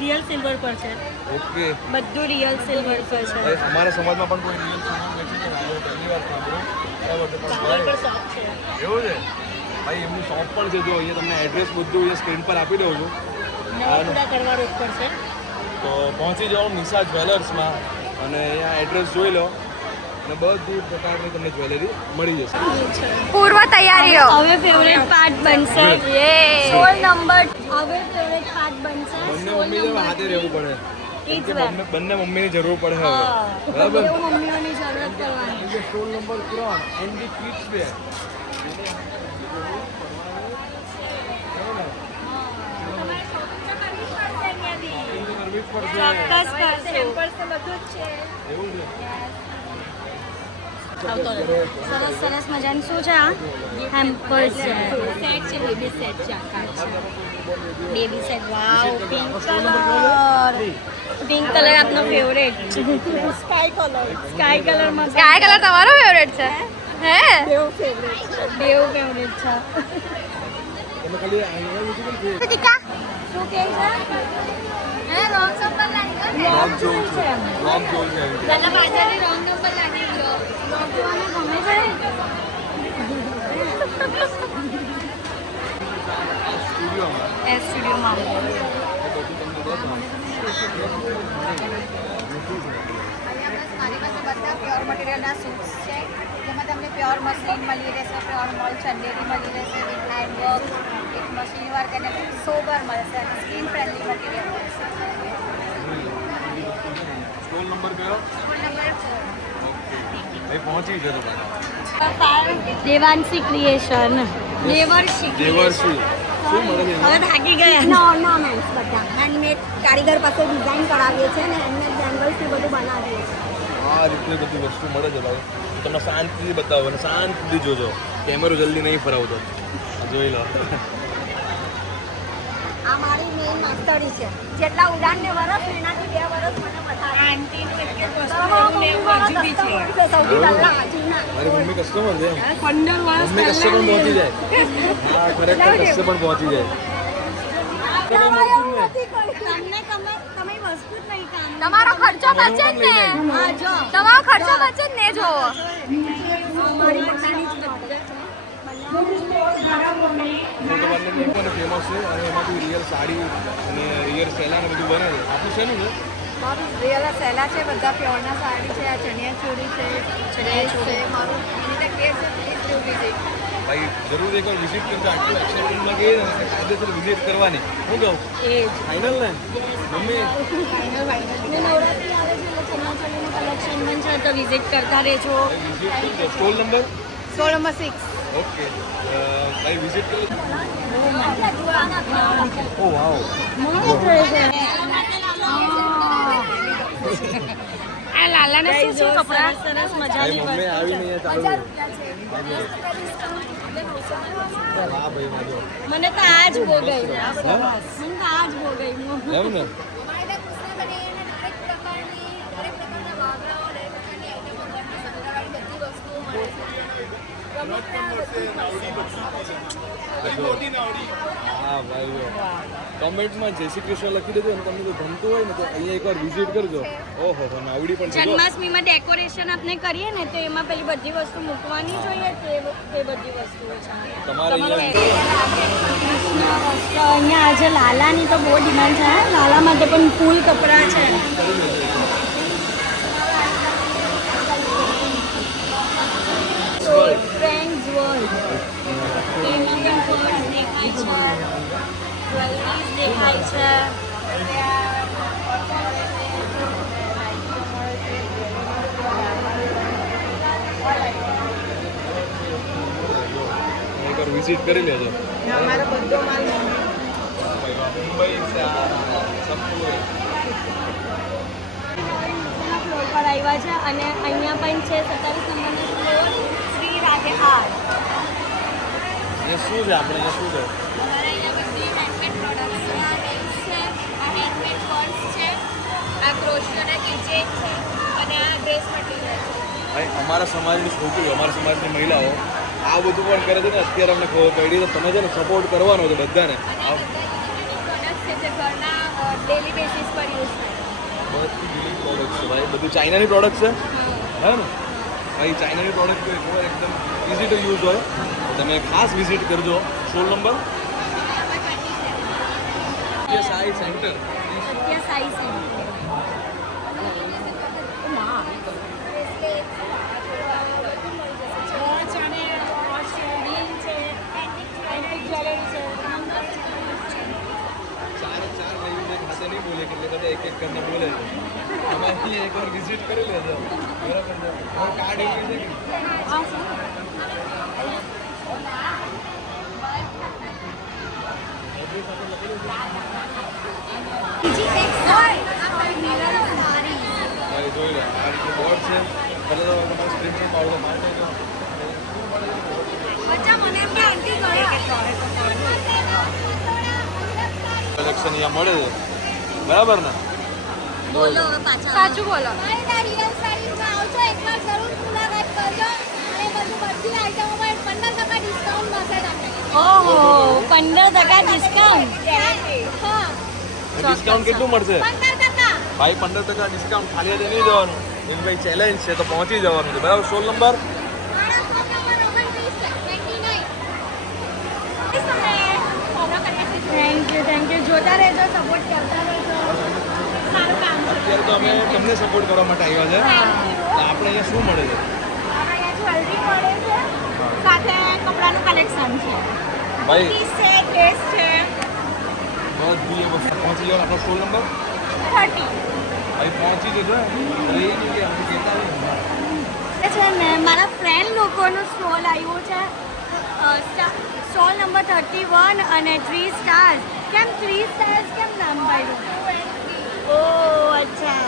રિયલ સિલ્વર પર છે. ઓકે બધું રિયલ સિલ્વર પર છે. ભાઈ, અમારા સમાજમાં પણ કોઈ રિયલ સોનું વેચી છે ને, આ પહેલી વાર સાંભળ્યું. બરાબર છે. પણ ચાંદી પર ભાઈ, શોપ છે. એવું છે? ભાઈ, એમનું શોપ પણ છે. જો અહીંયા તમને એડ્રેસ બધું અહીંયા સ્ક્રીન પર આપી દઉં છું. નવપુરા કરવા રોડ પર છે. તો પહોંચી જાઓ નિશા જ્વેલર્સમાં અને અહીંયા એડ્રેસ જોઈ લો અને બધી પ્રકારની તમને જ્વેલરી મળી જશે. પૂર્વ તૈયારીઓ. હવે ફેવરેટ પાર્ટ બનશે. Stall number. હવે ફેવરેટ પાર્ટ બનશે. બંને સ્ટોલ મમ્મી જેવા નંબર હાથે રહેવું પડે. કિડ્સ કેમ કે વેર. બંને મમ્મીની જરૂર પડે હવે. હા. બરાબર? એવું મમ્મીઓની જરૂરત કરવાની. એટલે stall number 3 Andy kids wear. કરવી જ પડશે. ચોક્કસ કરશું. બધું જ છે. એવું છે. સરસ સરસ મજાનું શું છે આ? હેમ્પર્સ છે. સેટ છે, બેબી સેટ છે આખા. Baby set. Wow, pink colour. Pink colour આપનો ફેવરેટ. સ્કાય કલરમાં. સ્કાય કલર તમારો ફેવરેટ છે? હે? બેવ ફેવરેટ છે. તમે ખાલી અહીંયા YouTube પર જોઈ. શું કહે છે? હે, રોંગ નંબર લાગી ગયો. Vlog જોઉં છું. Vlog જોઉં છું. પેલા પાછળથી રોંગ નંબર લાગી ગયો. જોવાનું ગમે છે? સ્ટુડિયોમાં એ સ્ટુડિયોમાં એ બધું તમને બતાવું. મારી પાસે બધા પ્યોર મટીરિયલના સૂટ્સ છે જેમાં તમને પ્યોર મશીન મળી રહેશે, પ્યોર મોલ ચંદેરી મળી રહેશે, with handwork, with machine work અને સોબર મળશે અને સ્કિન ફ્રેન્ડલી મટીરિયલ મળશે. સ્ટોલ નંબર કયો? Store number 4. એ પહોંચી જજો પાછા. દેવાંશી ક્રિએશન. દેવર્ષી. દેવર્ષી શું મળે છે હવે થાકી ગયા. ઓર્નામેન્ટ્સ બધા હેન્ડમેડ કારીગર પાસે ડિઝાઇન કરાવીએ છીએ અને હેન્ડમેડ બેંગલ્સથી બધું બનાવીએ છીએ. આ રીતની બધી વસ્તુ મળે છે ભાઈ. તમને શાંતિથી બતાવો અને શાંતિથી જોજો. કેમેરો જલ્દી નહીં ફરાવતો. જોઈ લો. આ મારી મેઇન માસ્ટરી છે. જેટલા ઉડાનને વરસ એનાથી 2 વરસ મને વધારે. આંટીનું એક એક વસ્તુ સૌથી પહેલા હાજીના મારી મમ્મી કસ્ટમર છે. 15 વર્ષ મમ્મી કસ્ટમર પણ પહોંચી જાય. હા ખરેખર કસ્ટમર પણ પહોંચી જાય. તમે વસ્તુ જ નહીં કામ. તમારો ખર્ચો બચે જ ને. હા જો તમારો ખર્ચો બચે જ ને જો. અમારી પોતાની જ બધે. મોટો પાર્લર પણ ફેમસ છે અને એમાંથી રિયલ સાડી અને રિયલ સેલા ને બધું બને છે. આપણું શેનું છે? મારું રિયલ સેલા છે, બધા પ્યોરના સાડી છે, આ ચણિયા ચોળી છે, ડ્રેસ છે, મારું યુનિક વેર છે, પ્લીઝ ડુ વિઝિટ. ભાઈ જરૂર એકવાર વિઝિટ કરજો. આટલું એક્સેપ્ટમાં ગઈ ને કાયદેસર વિઝિટ કરવાની. હું કહું ફાઇનલ ને મમ્મી? ને નવરાત્રી આવે છે એટલે ચણિયાચોળીનું કલેક્શન પણ છે તો વિઝિટ કરતા રહેજો. વિઝિટ કરજો. Stall number? Store number 6. Okay ભાઈ વિઝિટ કરો. ઓ વાવ. આ લાલાને શું કપડા સરસ મજાની મમ્મી આવીને અહીંયા ચાલુ. હા ભાઈ માજો. મને તો આ જ બહુ ગઈ. મને તો આ જ બહુ ગઈ. એમ ને? હા ભાઈ કમેન્ટમાં જય શ્રી કૃષ્ણ લખી દેજો અને તમને જો ગમતું હોય ને તો અહીંયા એકવાર વિઝિટ કરજો. ઓહો હો નાવડી પણ છે. જન્માષ્ટમીમાં ડેકોરેશન આપણે કરીએ ને તો એમાં પેલી બધી વસ્તુ મૂકવાની જોઈએ તે બધી વસ્તુઓ છે તમારે અહીંયા આજે લાલાની તો બહુ ડિમાન્ડ છે. લાલા માટે પણ ફૂલ કપડાં છે. ફ્રેન્ડ્સ વર્લ્ડ એમાં પણ દેખાય છે, જ્વેલરીઝ દેખાય છે. એકવાર વિઝિટ કરી લેજો. અમારો બધો માલ મુંબઈ છે આ સંપૂર્ણ. ફ્લોર પર આવ્યા છે અને અહીંયા પણ છે 27 નંબરનો ફ્લોર શ્રી રાધેહાર. એ શું છે આપણે અહીંયા શું છે? અમારા અહીંયા બધી હેન્ડમેડ પ્રોડક્ટ્સ છે. આ નેલ્સ છે, આ હેન્ડમેડ પર્સ છે, આ ક્રોશિયોના કિચેન છે અને આ ડ્રેસ મટીરિયલ છે. ભાઈ અમારા સમાજની છોકરીઓ અમારા સમાજની મહિલાઓ આ બધું પણ કરે છે ને અત્યારે અમને ખબર પડી તો તમે છે ને સપોર્ટ કરવાનો છે બધાને. અને આ બધા પ્રોડક્ટ્સ છે જે ઘરના ડેલી બેસિસ પર યુઝ થાય. બધી યુનિક પ્રોડક્ટ છે ભાઈ. બધું ચાઇનાની પ્રોડક્ટ છે હે ને ભાઈ? ચાઇનાની પ્રોડક્ટ તો એકવાર એકદમ ઇઝી ટુ યુઝ હોય. તમે ખાસ વિઝિટ કરજો. Stall number? Sai centre. Satya Sai centre. ચાર ભાઈઓ એક હાથે નહીં બોલે એટલે બધા એક એક કરીને બોલે છે. તમે અહીં એકવાર વિઝિટ કરી લેજો બરાબર છે. કાર્ડ એવું છે કે જોઈ લો આ રીતે બોર્ડ છે. પહેલાં તો તમારે સ્ક્રીનશોટ પાડો મારતો બચ્ચા મને એમ કે આંટી ગયા. કલેક્શન અહીંયા મળે છે બરાબર ને? બોલો હવે પાછા. સાચું બોલો. મારી રિયલ સાડીમાં આવજો એકવાર જરૂર મુલાકાત કરજો અને બધું બધી આઈટમોમાં 15% ડિસ્કાઉન્ટ મળશે તમને. ઓહો 15% ડિસ્કાઉન્ટ. હા ડિસ્કાઉન્ટ કેટલું મળશે 15%. ભાઈ? 15% ડિસ્કાઉન્ટ ખાલી હાથે નહીં જવાનું. એમ ભાઈ ચેલેન્જ છે તો પહોંચી જવાનું છે બરાબર. Stall number? મારા ફોન નંબર 29 છે 29. તમને ફોલો કરીએ છીએ થેન્ક યુ જોતા રહેજો સપોર્ટ કરતા રહેજો સારું કામ છે અત્યારે તો અમે તમને સપોર્ટ કરવા માટે આવ્યા છે તો આપણે અહીંયા શું મળે છે આપણે અહીંયા જ્વેલરી મળે છે સાથે કપડાનું કલેક્શન છે ભાઈ પીસ છે ડ્રેસ છે બધી એ વસ્તુ પહોંચી જાઓ આપણો સ્ટોર નંબર 30 ભાઈ પહોંચી જજો રહી નહીં કે આપણે કહેતા નહીં છે ને મારા ફ્રેન્ડ લોકોનો સ્ટોલ આવ્યો છે સ્ટોલ નંબર 31 અને 3 સ્ટાર્સ કેમ 3 સ્ટાર્સ કેમ નામ પાડ્યું ઓ અચ્છા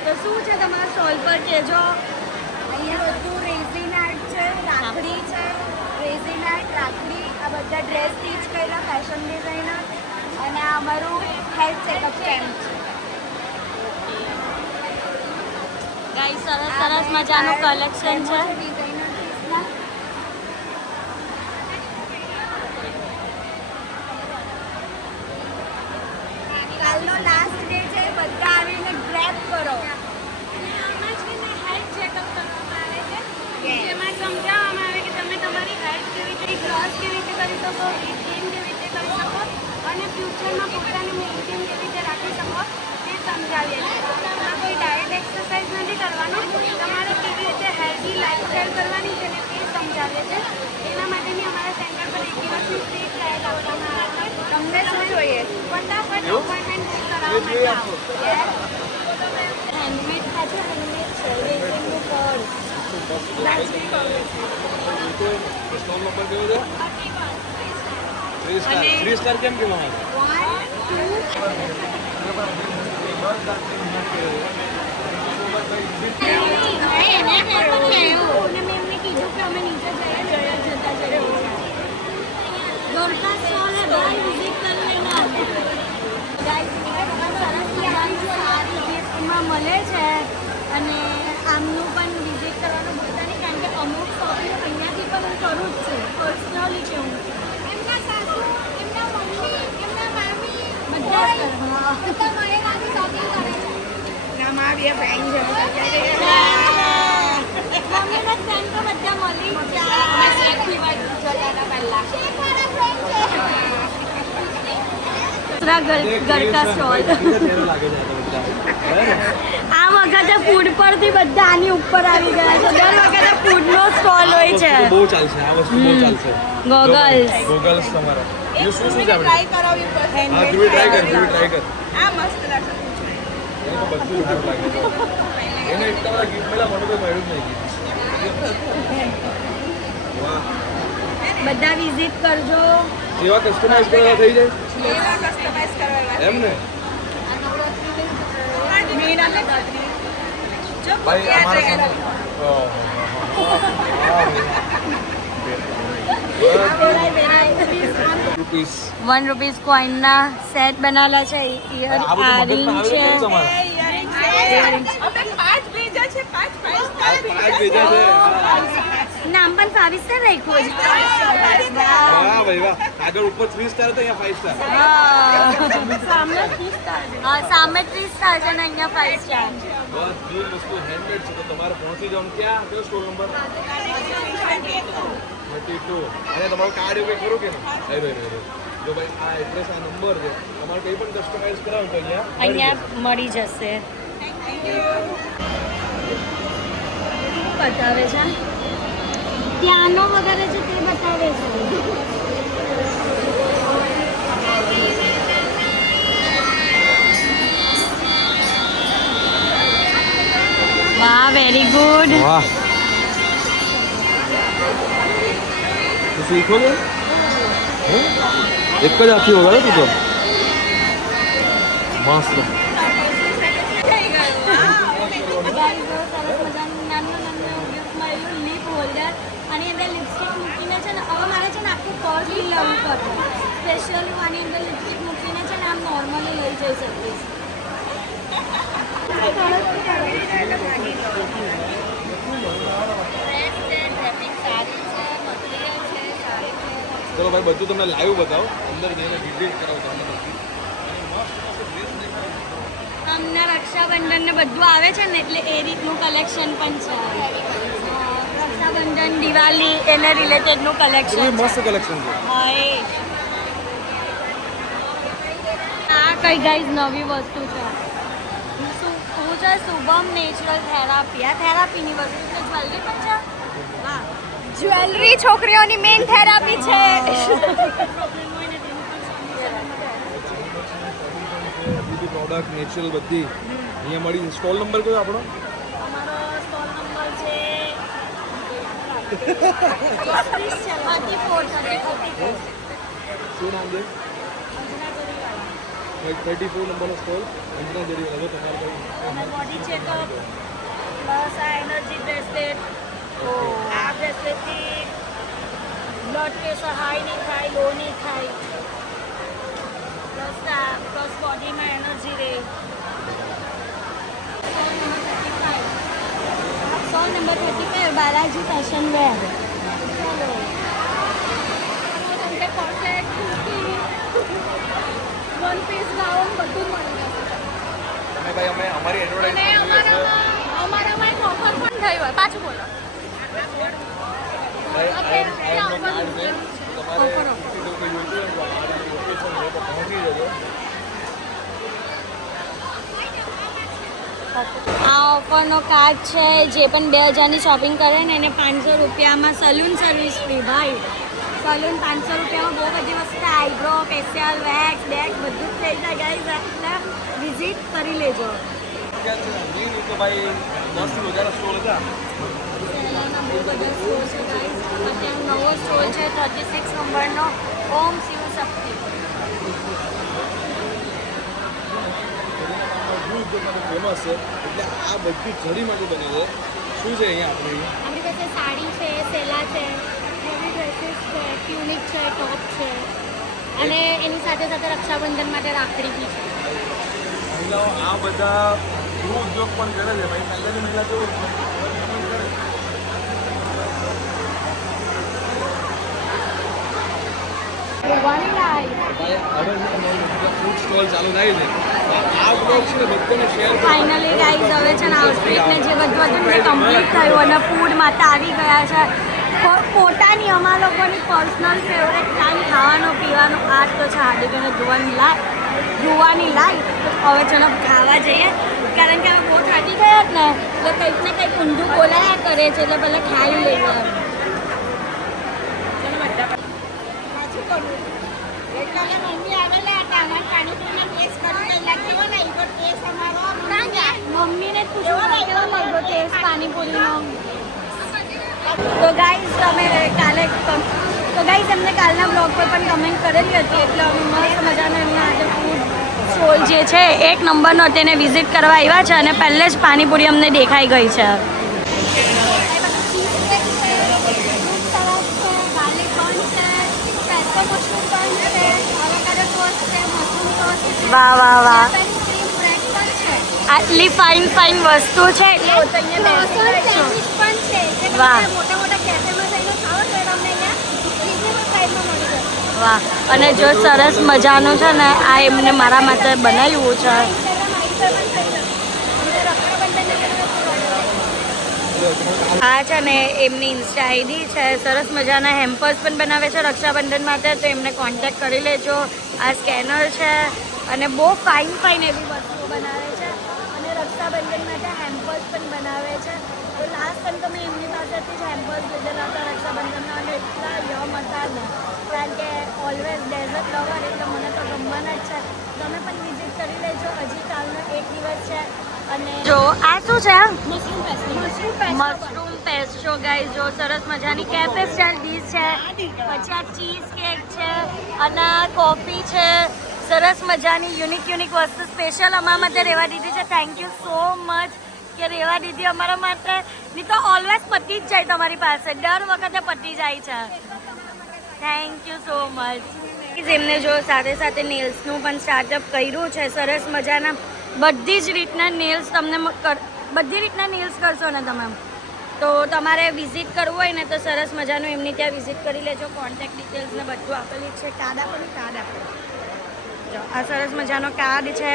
તો શું છે તમારા સ્ટોલ પર કહેજો અહીંયા બધું રેઝિન આર્ટ છે રાખડી છે રેઝિન આર્ટ રાખડી આ બધા ડ્રેસ સ્ટીચ કરેલા ફેશન ડિઝાઇનર અને આ અમારું હેલ્થ ચેકઅપ કેમ્પ છે ગાઈસ સરસ મજાનું કલેક્શન છે ડિઝાઇનર પીસના કાલનો લાસ્ટ ડે છે બધા આવીને ગ્રેબ કરો આમાં છે ને હેલ્થ ચેકઅપ કરવામાં આવે છે જેમાં સમજાવવામાં આવે કે તમે તમારી હેલ્થ કેવી રીતે લોસ કેવી રીતે કરી શકો વેઇટ ગેઇન કેવી રીતે કરી શકો અને ફ્યુચરમાં પોતાને મેન્ટેન કેવી રીતે રાખી શકો તે સમજાવીએ છીએ એમાં કોઈ ડાયટ એક્સરસાઇઝ નથી કરવાનું તમારે કેવી રીતે હેલ્ધી લાઈફસ્ટાઈલ કરવાની છે ને તે સમજાવીએ છીએ એના માટેની અમારા સેન્ટર પર એક દિવસની ફ્રી ટ્રાયલ આપવામાં આવે છે તમને શું જોઈએ ફટાફટ અપોઇન્ટમેન્ટ બુક કરાવવા માટે આવો હેન્ડમેડ છે હેન્ડમેડ છે રેઝિનનું પર્સ સ્ટોર નંબર કેવો છે 3 સ્ટાર કેમ કહેવામાં અને મેં એમને કીધું કે અમે નીચે જતા જઈએ દોડકા સ્ટોલ है बाहर विजिट कर लेना ગાઈસ સરસ મજાની સારી ગિફ્ટમાં મળે છે અને આમનું પણ વિઝિટ કરવાનું ભૂલતા નહીં કારણ કે અમુક શોપિંગ અહીંયાથી પણ હું કરું જ છું પર્સનલી છે હું એમના સાસુ એમના મમ્મી એમના મામી બધા જ કરું હા બધા મળેલાથી શોપિંગ કરે છે ના મારા બે ફ્રેન્ડ છે મમ્મીના ફ્રેન્ડ તો બધા મળી જ જાય સેફથી વાત જતા પહેલા મારા ફ્રેન્ડ છે ઘર કા સ્ટોલ લાગે છે આ વખતે ફૂડ પરથી બધા આની ઉપર આવી ગયા છે દર વખતે ફૂડનો સ્ટોલ હોય છે બહુ ચાલશે આ વસ્તુ બહુ ચાલશે ગોગલ્સ ગોગલ્સ તમારા એ શું છે આપણે ટ્રાય કરાવવી પડશે હા ધ્રુવી ટ્રાય કર આ મસ્ત લાગે એને તો બધું YouTube લાગે છે એને એટલા બધા ગિફ્ટ મળ્યા મને તો મળ્યું જ નહીં વાહ બધા વિઝિટ કરજો જેવા કસ્ટમાઇઝ કરવા થઈ જાય એવા કસ્ટમાઇઝ કરવા એમ ને મેન અને દાદરી જો ભાઈ અમારા રૂપીસ ₹1 કોઈનના સેટ બનાવેલા છે ઇયર આ બધું રિંગ મગજમાં છે આવે તમારા અમે 5 ભેજા છે 5 સ્ટાર આ ભેજા છે નામ પણ 5 સ્ટાર રાખ્યું છે વાહ ભાઈ વાહ આગળ ઉપર 3 સ્ટાર તો અહીંયા 5 સ્ટાર સામે 3 સ્ટાર હા સામે 3 સ્ટાર છે અને અહીંયા 5 સ્ટાર છે બધી વસ્તુ હેન્ડમેડ છે તો તમારે પહોંચી જવાનું ક્યાં કયો સ્ટોર નંબર 32 અને તમારું કાર્ડ એવું કંઈ ખરું કે નહીં જો ભાઈ આ એડ્રેસ આ નંબર છે તમારે કંઈ પણ કસ્ટમાઇઝ કરાવો તો અહીંયા મળી જશે બતાવે છે ત્યાંનો વગેરે છે તે બતાવે છે વાહ વેરી ગુડ વાહ તો શીખો ને એક જ હાથી હોગા તું તો મસ્ત લિપ હોલ્ડર અને અંદર લિપસ્ટિક મૂકીને છે ને હવે મારે છે ને આખું પર્સ બી લેવું પડશે સ્પેશિયલી હું આની અંદર લિપસ્ટિક મૂકીને છે ને આમ નોર્મલી લઈ જઈ શકીશ ચલો ભાઈ બધું તમને લાઈવ બતાવો અંદર જઈને વિઝિટ કરાવો તમને બધી અમને રક્ષાબંધન ને બધું આવે છે ને એટલે એ રીતનું કલેક્શન પણ છે રક્ષાબંધન દિવાળી એને રિલેટેડનું કલેક્શન મસ્ત કલેક્શન છે હા એ કઈ ગાઈઝ નવી વસ્તુ છે હું છે શુભમ નેચરલ થેરાપી. આ થેરાપીની વસ્તુ છે. જ્વેલરી પણ છે. વાહ, જ્વેલરી છોકરીઓની મેઇન થેરાપી છે. પ્રોડક્ટ નેચરલ બધી અહીંયા મળી. સ્ટોલ નંબર કયો આપણો? અમારો સ્ટોલ નંબર છે 34. શું નામ છે? 34 નંબરનો સ્ટોલ અંજના જરી તમારે અને બોડી ચેકઅપ પ્લસ આ એનર્જી બ્રેસલેટ. આ બ્રેસલેટથી બ્લડ પ્રેશર હાઈ નહીં થાય, લો નહીં થાય, પ્લસ બોડીમાં એનર્જી રહે. 100 number 35 Balaji fashion wear. One piece gown બધું મળી જશે. તમે ભાઈ અમે અમારી અને અમારામાં એક ઓફર પણ થઈ હોય. પાછું બોલો. આ ઓફરનો કાર્ડ છે. જે પણ 2000ની શોપિંગ કરે ને એને 500 રૂપિયામાં સલૂન સર્વિસ ફ્રી. ભાઈ સલૂન 500 રૂપિયામાં બહુ બધી વસ્તુ. આઈબ્રો, ફેશિયલ, વેક્સ, ડેક્સ બધું જ થઈ જાય ગાઈઝ. એટલે વિઝિટ કરી લેજો. ભાઈ મસ્ત વધારે સ્ટોલ હતા. પહેલાંના બહુ બધા સ્ટોર છે ગાઈઝ. અત્યારનો નવો સ્ટોર છે 36 નંબરનો ઓમ શિવશક્તિ. ફેમસ છે એટલે આ બધી જડીમાંથી બની છે. શું છે અહીંયા આપણી? આપણી પાસે સાડી છે, સેલા છે, હેવી ડ્રેસીસ છે, ટ્યુનિક છે, ટોપ છે અને એની સાથે સાથે રક્ષાબંધન માટે રાખડી બી છે. મહિલાઓ આ બધા ગૃહ ઉદ્યોગ પણ કરે છે. ભાઈ પહેલાંની મહિલા કેવું ફૂડ સ્ટોલ ચાલુ થાય છે. આ બ્લોગ છે ને બધાને શેર કરો. ફાઇનલી ગાઈઝ હવે છે ને આઉટફિટને જે બધું હતું ને કમ્પ્લીટ થયું અને ફૂડ માટે આવી ગયા છે. પોતાની અમારા લોકોની પર્સનલ ફેવરેટ ટાઈમ ખાવાનો પીવાનો આ તો છે. હાર્દિકને જોવાની લાઈફ હવે છે ને ખાવા જઈએ. કારણ કે હવે બહુ થાકી ગયા જ ને એટલે કંઈક ને કંઈક ઊંધું બોલાયા કરે છે. એટલે પહેલાં ખાઈ લઈએ. મમ્મીને પૂછવા કેવો લાગ્યો ટેસ્ટ પાણીપુરીનો? તો ગાઈઝ તમે કાલે એમને કાલના બ્લોગ પર પણ કમેન્ટ કરેલી હતી. એટલે અમે મસ્ત મજાનો એમના આજે ફૂડ સ્ટોલ જે છે 1 નંબરનો તેને વિઝિટ કરવા આવ્યા છે અને પહેલે જ પાણીપુરી અમને દેખાઈ ગઈ છે. વાહ વાહ વાહ, આટલી ફાઇન વસ્તુ છે એટલે હું તો અહીંયા બેસી છું. વાહ વાહ. અને જો સરસ મજાનું છે ને આ એમને મારા માટે બનાવ્યું છે. આ છે ને એમની ઇન્સ્ટા આઈડી છે. સરસ મજાના હેમ્પર્સ પણ બનાવે છે રક્ષાબંધન માટે. તો એમને કોન્ટેક્ટ કરી લેજો. આ સ્કેનર છે અને બહુ ફાઇન એવી વસ્તુઓ બનાવે છે અને રક્ષાબંધન માટે હેમ્પર્સ પણ બનાવે છે. તો લાસ્ટ ટાઈમ તો મેં એમની પાસેથી જ હેમ્પર્સ લીધેલા હતા રક્ષાબંધનના અને એટલા યમ હતા ને. કારણ કે ઓલવેઝ ડેઝર્ટ લવર એટલે મને તો ગમવાના જ છે. તમે પણ વિઝિટ કરી લેજો. હજી કાલનો 1 દિવસ છે. અને જો આ શું છે? Mushroom pastry guys. જો સરસ મજાની કેફે સ્ટાઇલ ડીશ છે. પછી આ ચીઝ કેક છે અને કોફી છે. સરસ મજાની યુનિક વસ્તુ સ્પેશિયલ અમારા માટે રહેવા દીધી છે. થેન્ક યુ સો મચ કે રહેવા દીધી અમારા માટે. નહીં તો ઓલવેઝ પતી જ જાય તમારી પાસે. દર વખતે પતી જાય છે. Thank you so much. એમને જો સાથે નેલ્સનું પણ સ્ટાર્ટઅપ કર્યું છે. સરસ મજાના બધી જ રીતના નેલ્સ તમને બધી રીતના નેલ્સ કરશો ને તમે તો તમારે વિઝિટ કરવું હોય ને તો સરસ મજાનું એમની ત્યાં વિઝિટ કરી લેજો. કોન્ટેક્ટ ડિટેલ્સ ને બધું આપેલી છે. કાર્ડ આપો. જો આ સરસ મજાનો કાર્ડ છે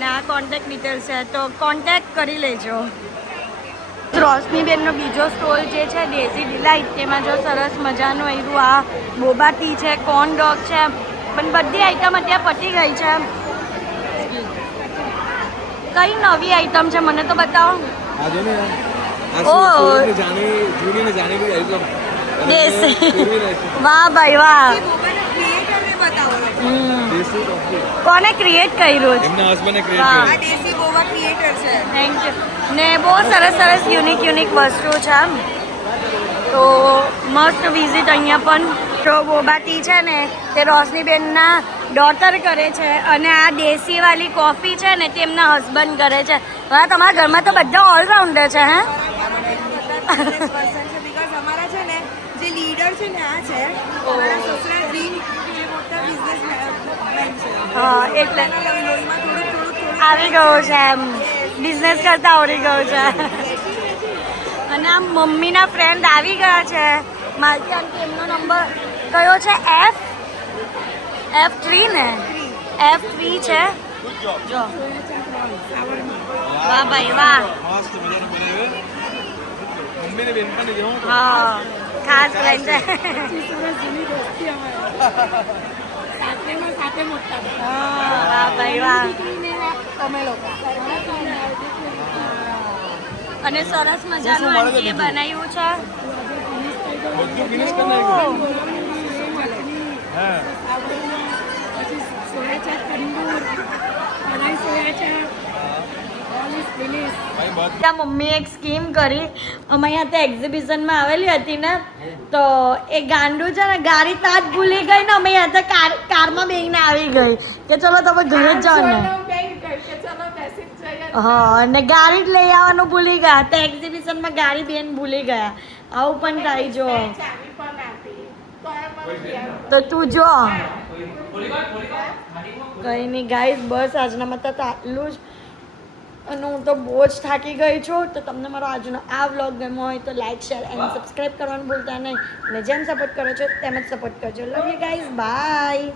ને આ કોન્ટેક્ટ ડિટેલ્સ છે. તો કોન્ટેક્ટ કરી લેજો. રોશનીબેનનો બીજો સ્ટોલ જે છે ડેઝી ડિલાઇટ. તેમાં જો સરસ મજાનું એવું આ બોબા ટી છે, કોર્ન ડોગ છે. પણ બધી આઈટમ અત્યારે પતી ગઈ છે. મેગી. કઈ નવી આઈટમ છે મને તો બતાવો. આ જો ને ઓ. સુરતની જૂની ને જાણીતી આઈટમ દેશી. વાહ ભાઈ વાહ. દેશી કોફી કોને ક્રિએટ કર્યું છે? એમના હસબન્ડે ક્રિએટ વાહ. કરી. દેશી ગોવા ક્રિએટર છે. Thank you. ને બહુ સરસ સરસ યુનિક વસ્તુ છે આમ. તો મસ્ત વિઝિટ અહીંયા પણ. તો બોબા ટી છે ને તે રોશનીબેનના ડોટર કરે છે અને આ દેશીવાળી કોફી છે ને તે એમના હસબન્ડ કરે છે. હા, તમારા ઘરમાં તો બધા ઓલરાઉન્ડર છે હે? બીકોઝ અમારા છે ને જે લીડર છે ને આ છે અમારા સસરા ડ્રીમ જે મોટા બિઝનેસમેન છે. હા, એટલે લોહીમાં થોડું આવી ગયું છે એમ. બિઝનેસ કરતા આવડી ગયું છે. અને આમ મમ્મીના ફ્રેન્ડ આવી ગયા છે. માલતી આંટી એમનો નંબર કયો છે? F3 ને F3 છે. જો વાહ ભાઈ વાહ. મસ્ત મજાનું બનાવ્યું. મમ્મીને બેનપણી જેવું. હા, ખાસ ફ્રેન્ડ છે. સાથે મોટા વાહ ભાઈ વાહ. તમે લોકો અને સરસ મજાનું આંટીએ બનાવ્યું છે. બધું ફિનિશ કરી નાખ્યું. હા પછી soya chaat tandoor kadai soya chaat all is finish. ભાઈ બસ ત્યાં મમ્મીએ એક સ્કીમ કરી. અમે અહીંયા ત્યાં એક્ઝિબિશનમાં આવેલી હતી ને તો એ ગાંડું છે ને ગાડી ત્યાં જ ભૂલી ગઈ ને અમે અહીંયા ત્યાં કારમાં બેહીને આવી ગઈ કે ચલો તમે ઘરે જ જાઓ ને. હા, અને ગાડી જ લઈ આવવાનું ભૂલી ગયા તો એક્ઝિબિશનમાં ગાડી બેન ભૂલી ગયા. આવું પણ થાય જો. તો તું જો. કઈ નહીં ગાઈસ, બસ આજના માટે તો આટલું જ. અને હું તો બહુ જ થાકી ગઈ છું. તો તમને મારો આજનો આ વ્લોગ ગમ્યો હોય તો લાઈક શેર એન્ડ સબસ્ક્રાઈબ કરવાનું ભૂલતા નહીં. અને જેમ સપોર્ટ કરો છો તેમ જ સપોર્ટ કરજો. Love you guys, by.